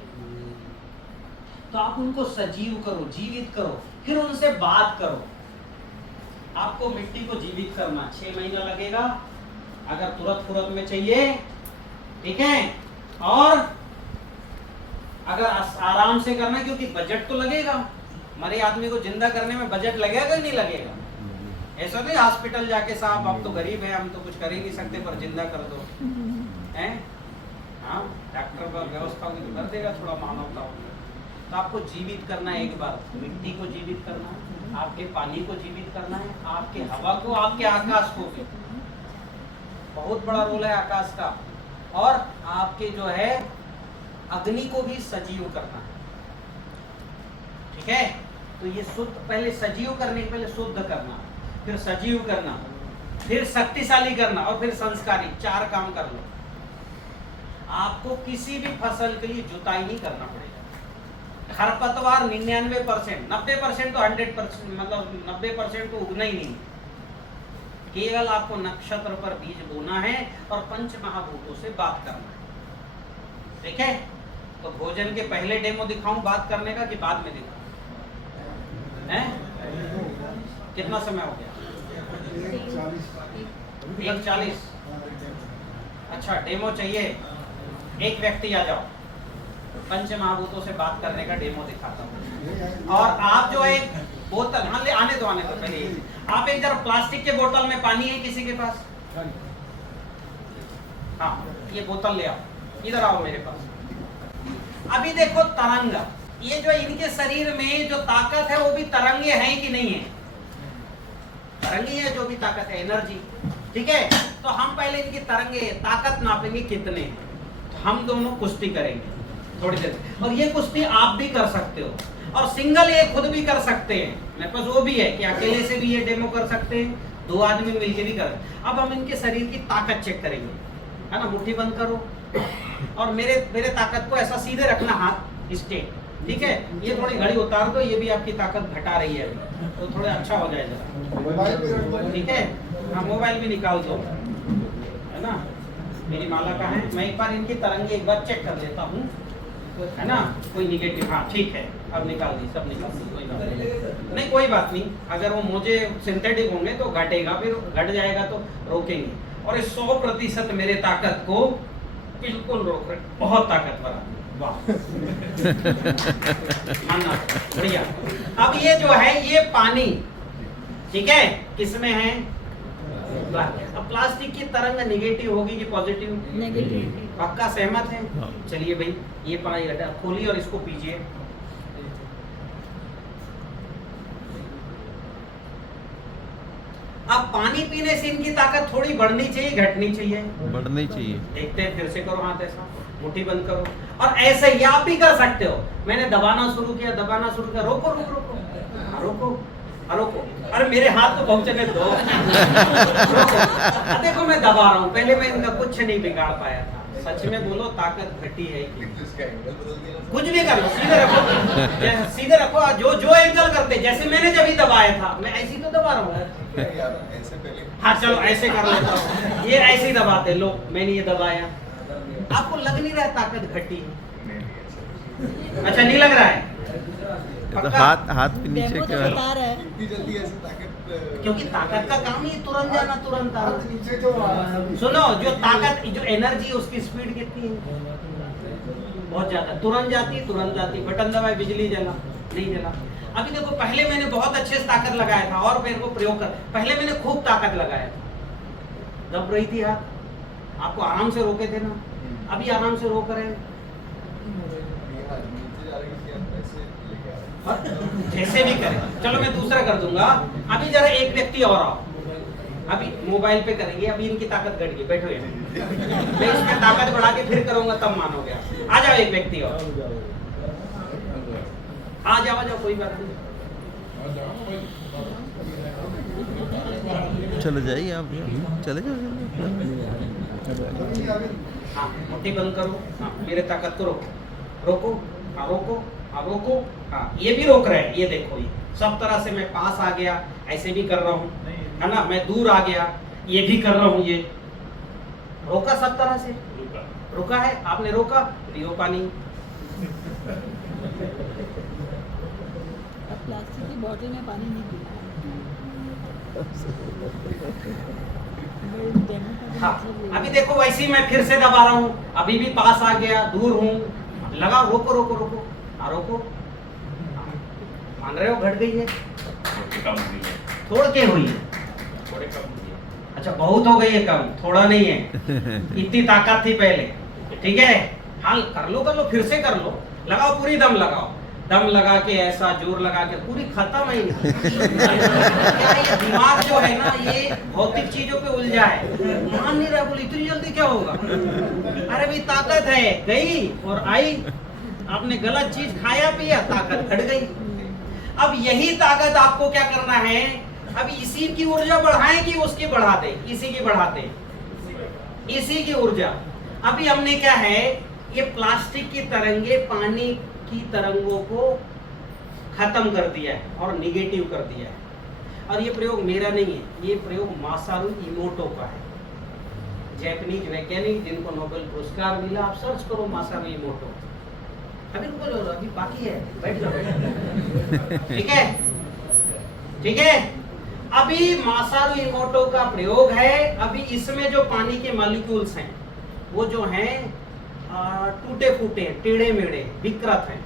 तो आप उनको सजीव करो, जीवित करो, फिर उनसे बात करो। आपको मिट्टी को जीवित करना 6 महीना लगेगा, अगर तुरंत में चाहिए। ठीक है, और अगर आराम से करना, क्योंकि बजट तो लगेगा, मरे आदमी को जिंदा करने में बजट लगेगा कि नहीं लगेगा? ऐसा नहीं हॉस्पिटल जाके साहब आप तो गरीब है, हम तो कुछ कर ही नहीं सकते, पर जिंदा कर दो हैं। हाँ, डॉक्टर का व्यवस्था होगी तो कर देगा, थोड़ा मानवता होगी। तो आपको जीवित करना है, एक बार मिट्टी को जीवित करना है, आपके पानी को जीवित करना है, आपके हवा को, आपके आकाश को भी। बहुत बड़ा रोल है आकाश का। और आपके जो है अग्नि को भी सजीव करना है। ठीक है, तो ये शुद्ध, पहले सजीव करने के पहले शुद्ध करना, फिर सजीव करना, फिर शक्तिशाली करना, और फिर संस्कारी। 4 काम कर लो। आपको किसी भी फसल के लिए जुताई नहीं करना पड़ेगा। खरपतवार 99%, 90% तो 100%, मतलब 90% तो उगना ही नहीं। केवल आपको नक्षत्र पर बीज बोना है और पंच महाभूतों से बात करना है। ठीक है, तो भोजन के पहले डेमो दिखाऊं बात करने का कि बाद में दिखाऊं? कितना समय हो गया? 1:40। अच्छा, डेमो चाहिए? एक व्यक्ति आ जाओ, पंच महाभूतों से बात करने का डेमो दिखाता हूँ। और आप जो एक बोतल, हाँ ले आने दो पहले। आप एक जरा प्लास्टिक के बोतल में पानी है किसी के पास? हाँ, ये बोतल ले आओ, इधर आओ मेरे पास। अभी देखो तरंग, ये जो इनके शरीर में जो ताकत है वो भी तरंगे हैं कि नहीं है? तरंगे है, जो भी ताकत है, एनर्जी। ठीक है, तो हम पहले इनकी तरंगे ताकत नापेंगे कितने हैं। तो हम दोनों कुश्ती करेंगे थोड़ी देर, और ये कुश्ती आप भी कर सकते हो, और सिंगल ये खुद भी कर सकते हैं। मेरे पास वो भी है कि अकेले से भी ये डेमो कर सकते हैं, 2 आदमी मिलकर भी कर। अब हम इनके शरीर की ताकत चेक करेंगे, है ना। मुट्ठी बंद करो और मेरे ताकत को ऐसा सीधे रखना, हाथ स्ट्रेट। ठीक है, ये थोड़ी घड़ी उतार दो, ये भी आपकी ताकत घटा रही है, तो थोड़ा अच्छा हो जाए जरा। ठीक है, हाँ, मोबाइल भी निकाल दो, है ना। मेरी माला का है, मैं एक बार इनकी तरंगे एक बार चेक कर लेता हूँ, है ना। कोई निगेटिव, हाँ ठीक है, अब निकाल दी, सब निकाल दी, कोई बात नहीं, कोई बात नहीं। अगर वो मोजे सिंथेटिक होंगे तो घटेगा, फिर घट जाएगा तो रोकेंगे। और इस 100% मेरे ताकत को बिल्कुल रोक रहे, बहुत ताकतवर आदमी, वाह मानना बढ़िया। अब ये जो है ये पानी, ठीक है, किसमें है? अब प्लास्टिक की तरंग निगेटिव होगी कि पॉजिटिव? नेगेटिव। पक्का सहमत है? चलिए भाई ये पानी गड्ढा खोलिए और इसको पीजिए। अब पानी पीने से इनकी ताकत थोड़ी बढ़नी चाहिए, घटनी चाहिए? बढ़नी चाहिए। देखते हैं, फिर से करो हाथ ऐसा, मुट्ठी बंद करो और ऐसे ही आप भी कर सकते हो। मैंने दबाना शुरू किया, रोको रोको रोको, रोको रोको, अरे मेरे हाथ तो पहुंचने दो। देखो मैं दबा रहा हूँ, पहले मैं इनका कुछ नहीं बिगाड़ पाया था। सच में बोलो ताकत घटी है कि कुछ भी कर लो, सीधे रखो, सीधे रखो, जो जो एंगल करते, जैसे मैंने जब ही दबाया था मैं ऐसे ही तो दबा रहा हूँ। हाँ चलो ऐसे कर लेता हूँ, ये ऐसे ही दबाते, लो मैंने ये दबाया, आपको लग नहीं रहा ताकत घटी है? अच्छा नहीं लग रहा है? तो हाथ पे नीचे डेमो तो क्या बता रहा है। क्योंकि ताकत का काम ही तुरंत जाना तुरंत आना। सुनो, जो ताकत, जो एनर्जी, उसकी स्पीड कितनी है? बहुत ज्यादा, तुरंत जाती, बटन दबाए बिजली जला, नहीं जला। अभी देखो पहले मैंने बहुत अच्छे से ताकत लगाया था और मेरे को प्रयोग कर, पहले मैंने खूब ताकत लगाया था, दब रही थी हाथ, आपको आराम से रोके थे ना, अभी आराम से रोक रहे हैं। जैसे भी करें, चलो मैं दूसरा कर दूंगा। अभी जरा एक व्यक्ति और आओ, अभी मोबाइल पे करेंगे, अभी इनकी ताकत घट गई, बैठो यहाँ, मैं इसमें ताकत बढ़ा के फिर करूंगा तब मानोगे आप। आ जाओ एक व्यक्ति और, आ जाओ कोई बात नहीं, चले जाइए आप, चले जाओ। हाँ मुट्ठी बंद करो, हाँ मेरे ताकत को रोको, रोको, हाँ रोको, हाँ रोको, हाँ ये भी रोक रहे हैं, ये देखो ये सब तरह से मैं पास आ गया, ऐसे भी कर रहा हूँ, है ना, मैं दूर आ गया, ये भी कर रहा हूँ, ये रोका सब तरह से, रुका है, आपने रोका, लियो पानी। प्लास्टिक की बोतल में पानी नहीं पीना। हाँ अभी देखो वैसे ही मैं फिर से दबा रहा हूँ, अभी भी पास आ गया, दूर हूँ, लगाओ, रोको रोको रोको, हाँ रोको, मान रहे हो घट गई है, थोड़ के हुई है, अच्छा बहुत हो गई है कम, थोड़ा नहीं है, इतनी ताकत थी पहले, ठीक है, हाँ कर लो, फिर से कर लो, लगाओ पूरी दम लगाओ, दम लगा के ऐसा जोर लगा के पूरी खत्म है। क्या ये दिमाग जो है ना ये भौतिक चीजों पे उलझा है, मान नहीं रहा, बोले इतनी जल्दी क्या होगा, अरे भी ताकत है, गई और आई, आपने गलत चीज खाया पिया, ताकत घट गई। अब यही ताकत आपको क्या करना है, अब इसी की ऊर्जा बढ़ाएं कि उसकी बढ़ा दे, इसी की बढ़ाते, इसी की ऊर्जा। अभी हमने क्या है, ये प्लास्टिक की तरंगे पानी की तरंगों को खत्म कर दिया है और निगेटिव कर दिया है। और ये प्रयोग मेरा नहीं है, ये प्रयोग मासारू इमोटो का है, जापानीज वैज्ञानिक जिनको नोबेल पुरस्कार मिला, आप सर्च करो मासारू इमोटो। अभी रुको, अभी बाकी है, बैठ जाओ, ठीक है, ठीक है। अभी मासारू इमोटो का प्रयोग है, अभी इसमें जो पानी के मॉलिक्यूल्स हैं वो जो हैं टूटे फूटे, टेढ़े मेढ़े, विकृत हैं,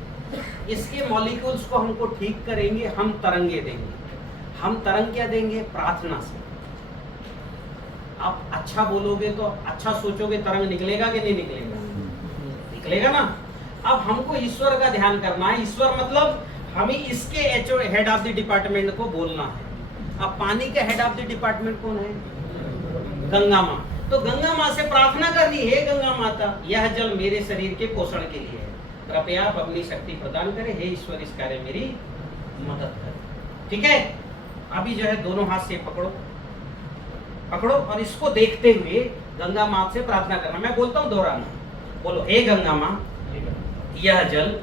इसके मॉलिक्यूल्स को हमको ठीक करेंगे, हम तरंगे देंगे। हम तरंग क्या देंगे? प्रार्थना से। आप अच्छा बोलोगे तो, अच्छा सोचोगे, तरंग निकलेगा कि नहीं निकलेगा? निकलेगा ना। अब हमको ईश्वर का ध्यान करना है, ईश्वर मतलब हमें इसके हेड ऑफ द डिपार्टमेंट को बोलना है। अब पानी के हेड ऑफ द डिपार्टमेंट कौन है? गंगा माँ। तो गंगा माँ से प्रार्थना करनी है, गंगा माता यह जल मेरे शरीर के पोषण के लिए है, कृपया आप अपनी शक्ति प्रदान करें, हे ईश्वर इस कार्य मेरी मदद करें। ठीक है, अभी जो है दोनों हाथ से पकड़ो, पकड़ो और इसको देखते हुए गंगा माँ से प्रार्थना करना। मैं बोलता हूँ दोहराना, बोलो, हे गंगा माँ, यह जल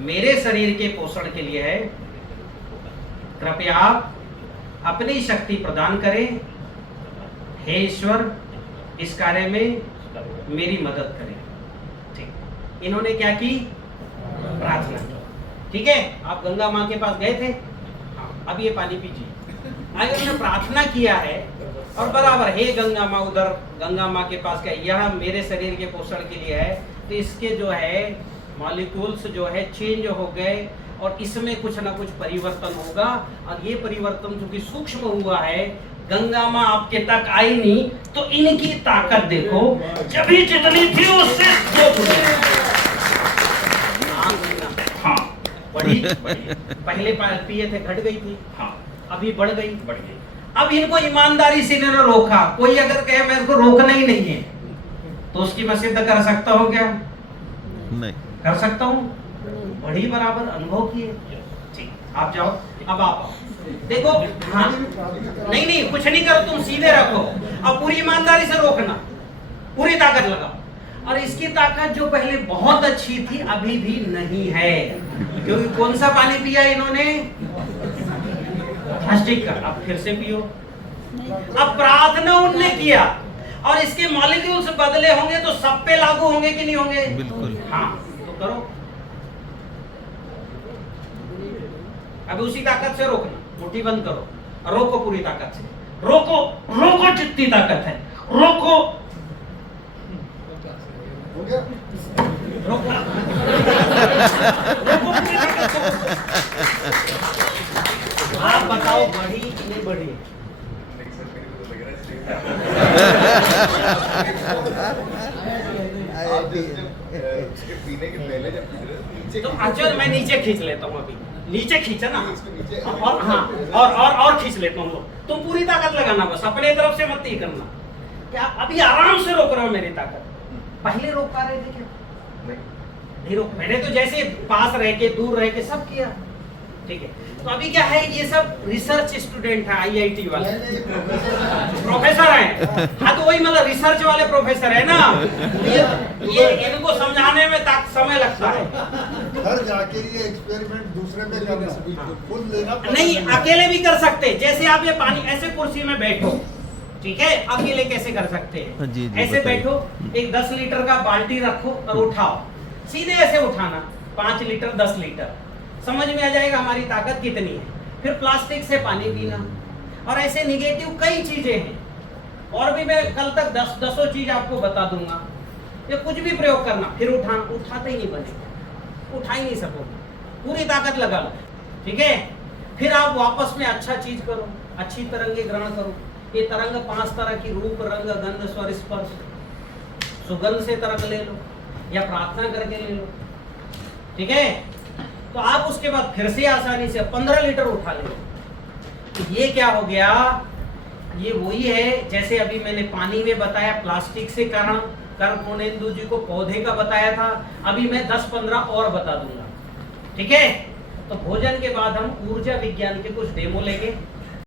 मेरे शरीर के पोषण के लिए है, कृपया आप अपनी शक्ति प्रदान करें, हे ईश्वर इस कार्य में मेरी मदद करें। ठीक, इन्होंने क्या की? प्रार्थना की। ठीक है, आप गंगा माँ के पास गए थे, हाँ, अब ये पानी पीजिए। अगर उन्होंने प्रार्थना किया है और बराबर हे गंगा माँ, उधर गंगा माँ के पास क्या, यह मेरे शरीर के पोषण के लिए है, तो इसके जो है मॉलिक्यूल्स जो है चेंज हो गए और इसमें कुछ ना कुछ परिवर्तन होगा। और ये परिवर्तन जो कि सूक्ष्म हुआ है, गंगा माँ आपके तक आई नहीं तो इनकी ताकत देखो, जब ही जितनी थी उससे दो गुना। हाँ बढ़ी, पहले पिए थे घट गई थी, हाँ अभी बढ़ गई। अब इनको ईमानदारी से इन्होंने रोका। कोई अगर कहे मेरे को रोकना ही नहीं है तो उसकी मैं सिद्ध कर सकता हूँ क्या? नहीं कर सकता हूँ, बड़ी बराबर अनुभव किए। ठीक, आप जाओ, अब आप आओ, देखो। हाँ नहीं नहीं कुछ नहीं करो, तुम सीधे रखो, अब पूरी ईमानदारी से रोकना, पूरी ताकत लगाओ। और इसकी ताकत जो पहले बहुत अच्छी थी अभी भी नहीं है, क्योंकि कौन सा पानी पिया इन्होंने? प्लास्टिक का। अब फिर से पियो। अब प्रार्थना उनने किया और इसके मॉलिक्यूल्स बदले होंगे तो सब पे लागू होंगे कि नहीं होंगे? बिल्कुल। हाँ तो करो, अब उसी ताकत से रोकना, मुट्ठी बंद करो, रोको पूरी ताकत से, रोको रोको जितनी ताकत है रोको, रोको रोको पूरी ताकत से। आप बताओ बढ़ी कि नहीं बढ़ी? पीने के पहले जब नीचे तो अच्छा मैं नीचे खींच लेता हूँ, अभी नीचे खींचा ना, और हाँ और खींच लेता हूँ। तुम पूरी ताकत लगाना, बस अपने तरफ से मत ही करना। क्या अभी आराम से रोक रहे हो मेरी ताकत? पहले रोक पा रहे थे क्या? नहीं रोक। मैंने तो जैसे पास रह के दूर रह के सब किया, ठीक है। तो अभी क्या है, ये सब रिसर्च स्टूडेंट है, IIT वाले प्रोफेसर हैं। हाँ तो वही मतलब रिसर्च वाले प्रोफेसर है ना, ये इनको समझाने में समय लगता है। घर जाके ये एक्सपेरिमेंट दूसरे पे करना, खुद लेना नहीं अकेले भी कर सकते, जैसे आप ये पानी ऐसे कुर्सी में बैठो, ठीक है, अकेले कैसे कर सकते हैं? जी, जी, ऐसे बताइए। बैठो, एक 10 लीटर का बाल्टी रखो और उठाओ, सीधे ऐसे उठाना, 5 लीटर 10 लीटर, समझ में आ जाएगा हमारी ताकत कितनी है। फिर प्लास्टिक से पानी पीना, और ऐसे निगेटिव कई चीजें हैं, और भी मैं कल तक 10 चीज आपको बता दूंगा। ये कुछ भी प्रयोग करना, फिर उठाते ही नहीं बनेगा, उठा ही नहीं सकोगे, पूरी ताकत लगा लो, ठीक है। फिर आप वापस में अच्छा चीज करो, अच्छी तरंगे ग्रहण करो। ये तरंग 5 तरह की, रूप रंग गंध स्वर स्पर्श, सुगंध से तरंग ले लो या प्रार्थना करके ले लो, ठीक है। तो आप उसके बाद फिर से आसानी से 15 लीटर उठा ले। तो ये क्या हो गया, ये वही है जैसे अभी मैंने पानी में बताया प्लास्टिक से कारण, कर्पूर्णेंदु जी को पौधे का बताया था, अभी मैं 10-15 और बता दूंगा, ठीक है। तो भोजन के बाद हम ऊर्जा विज्ञान के कुछ डेमो लेंगे।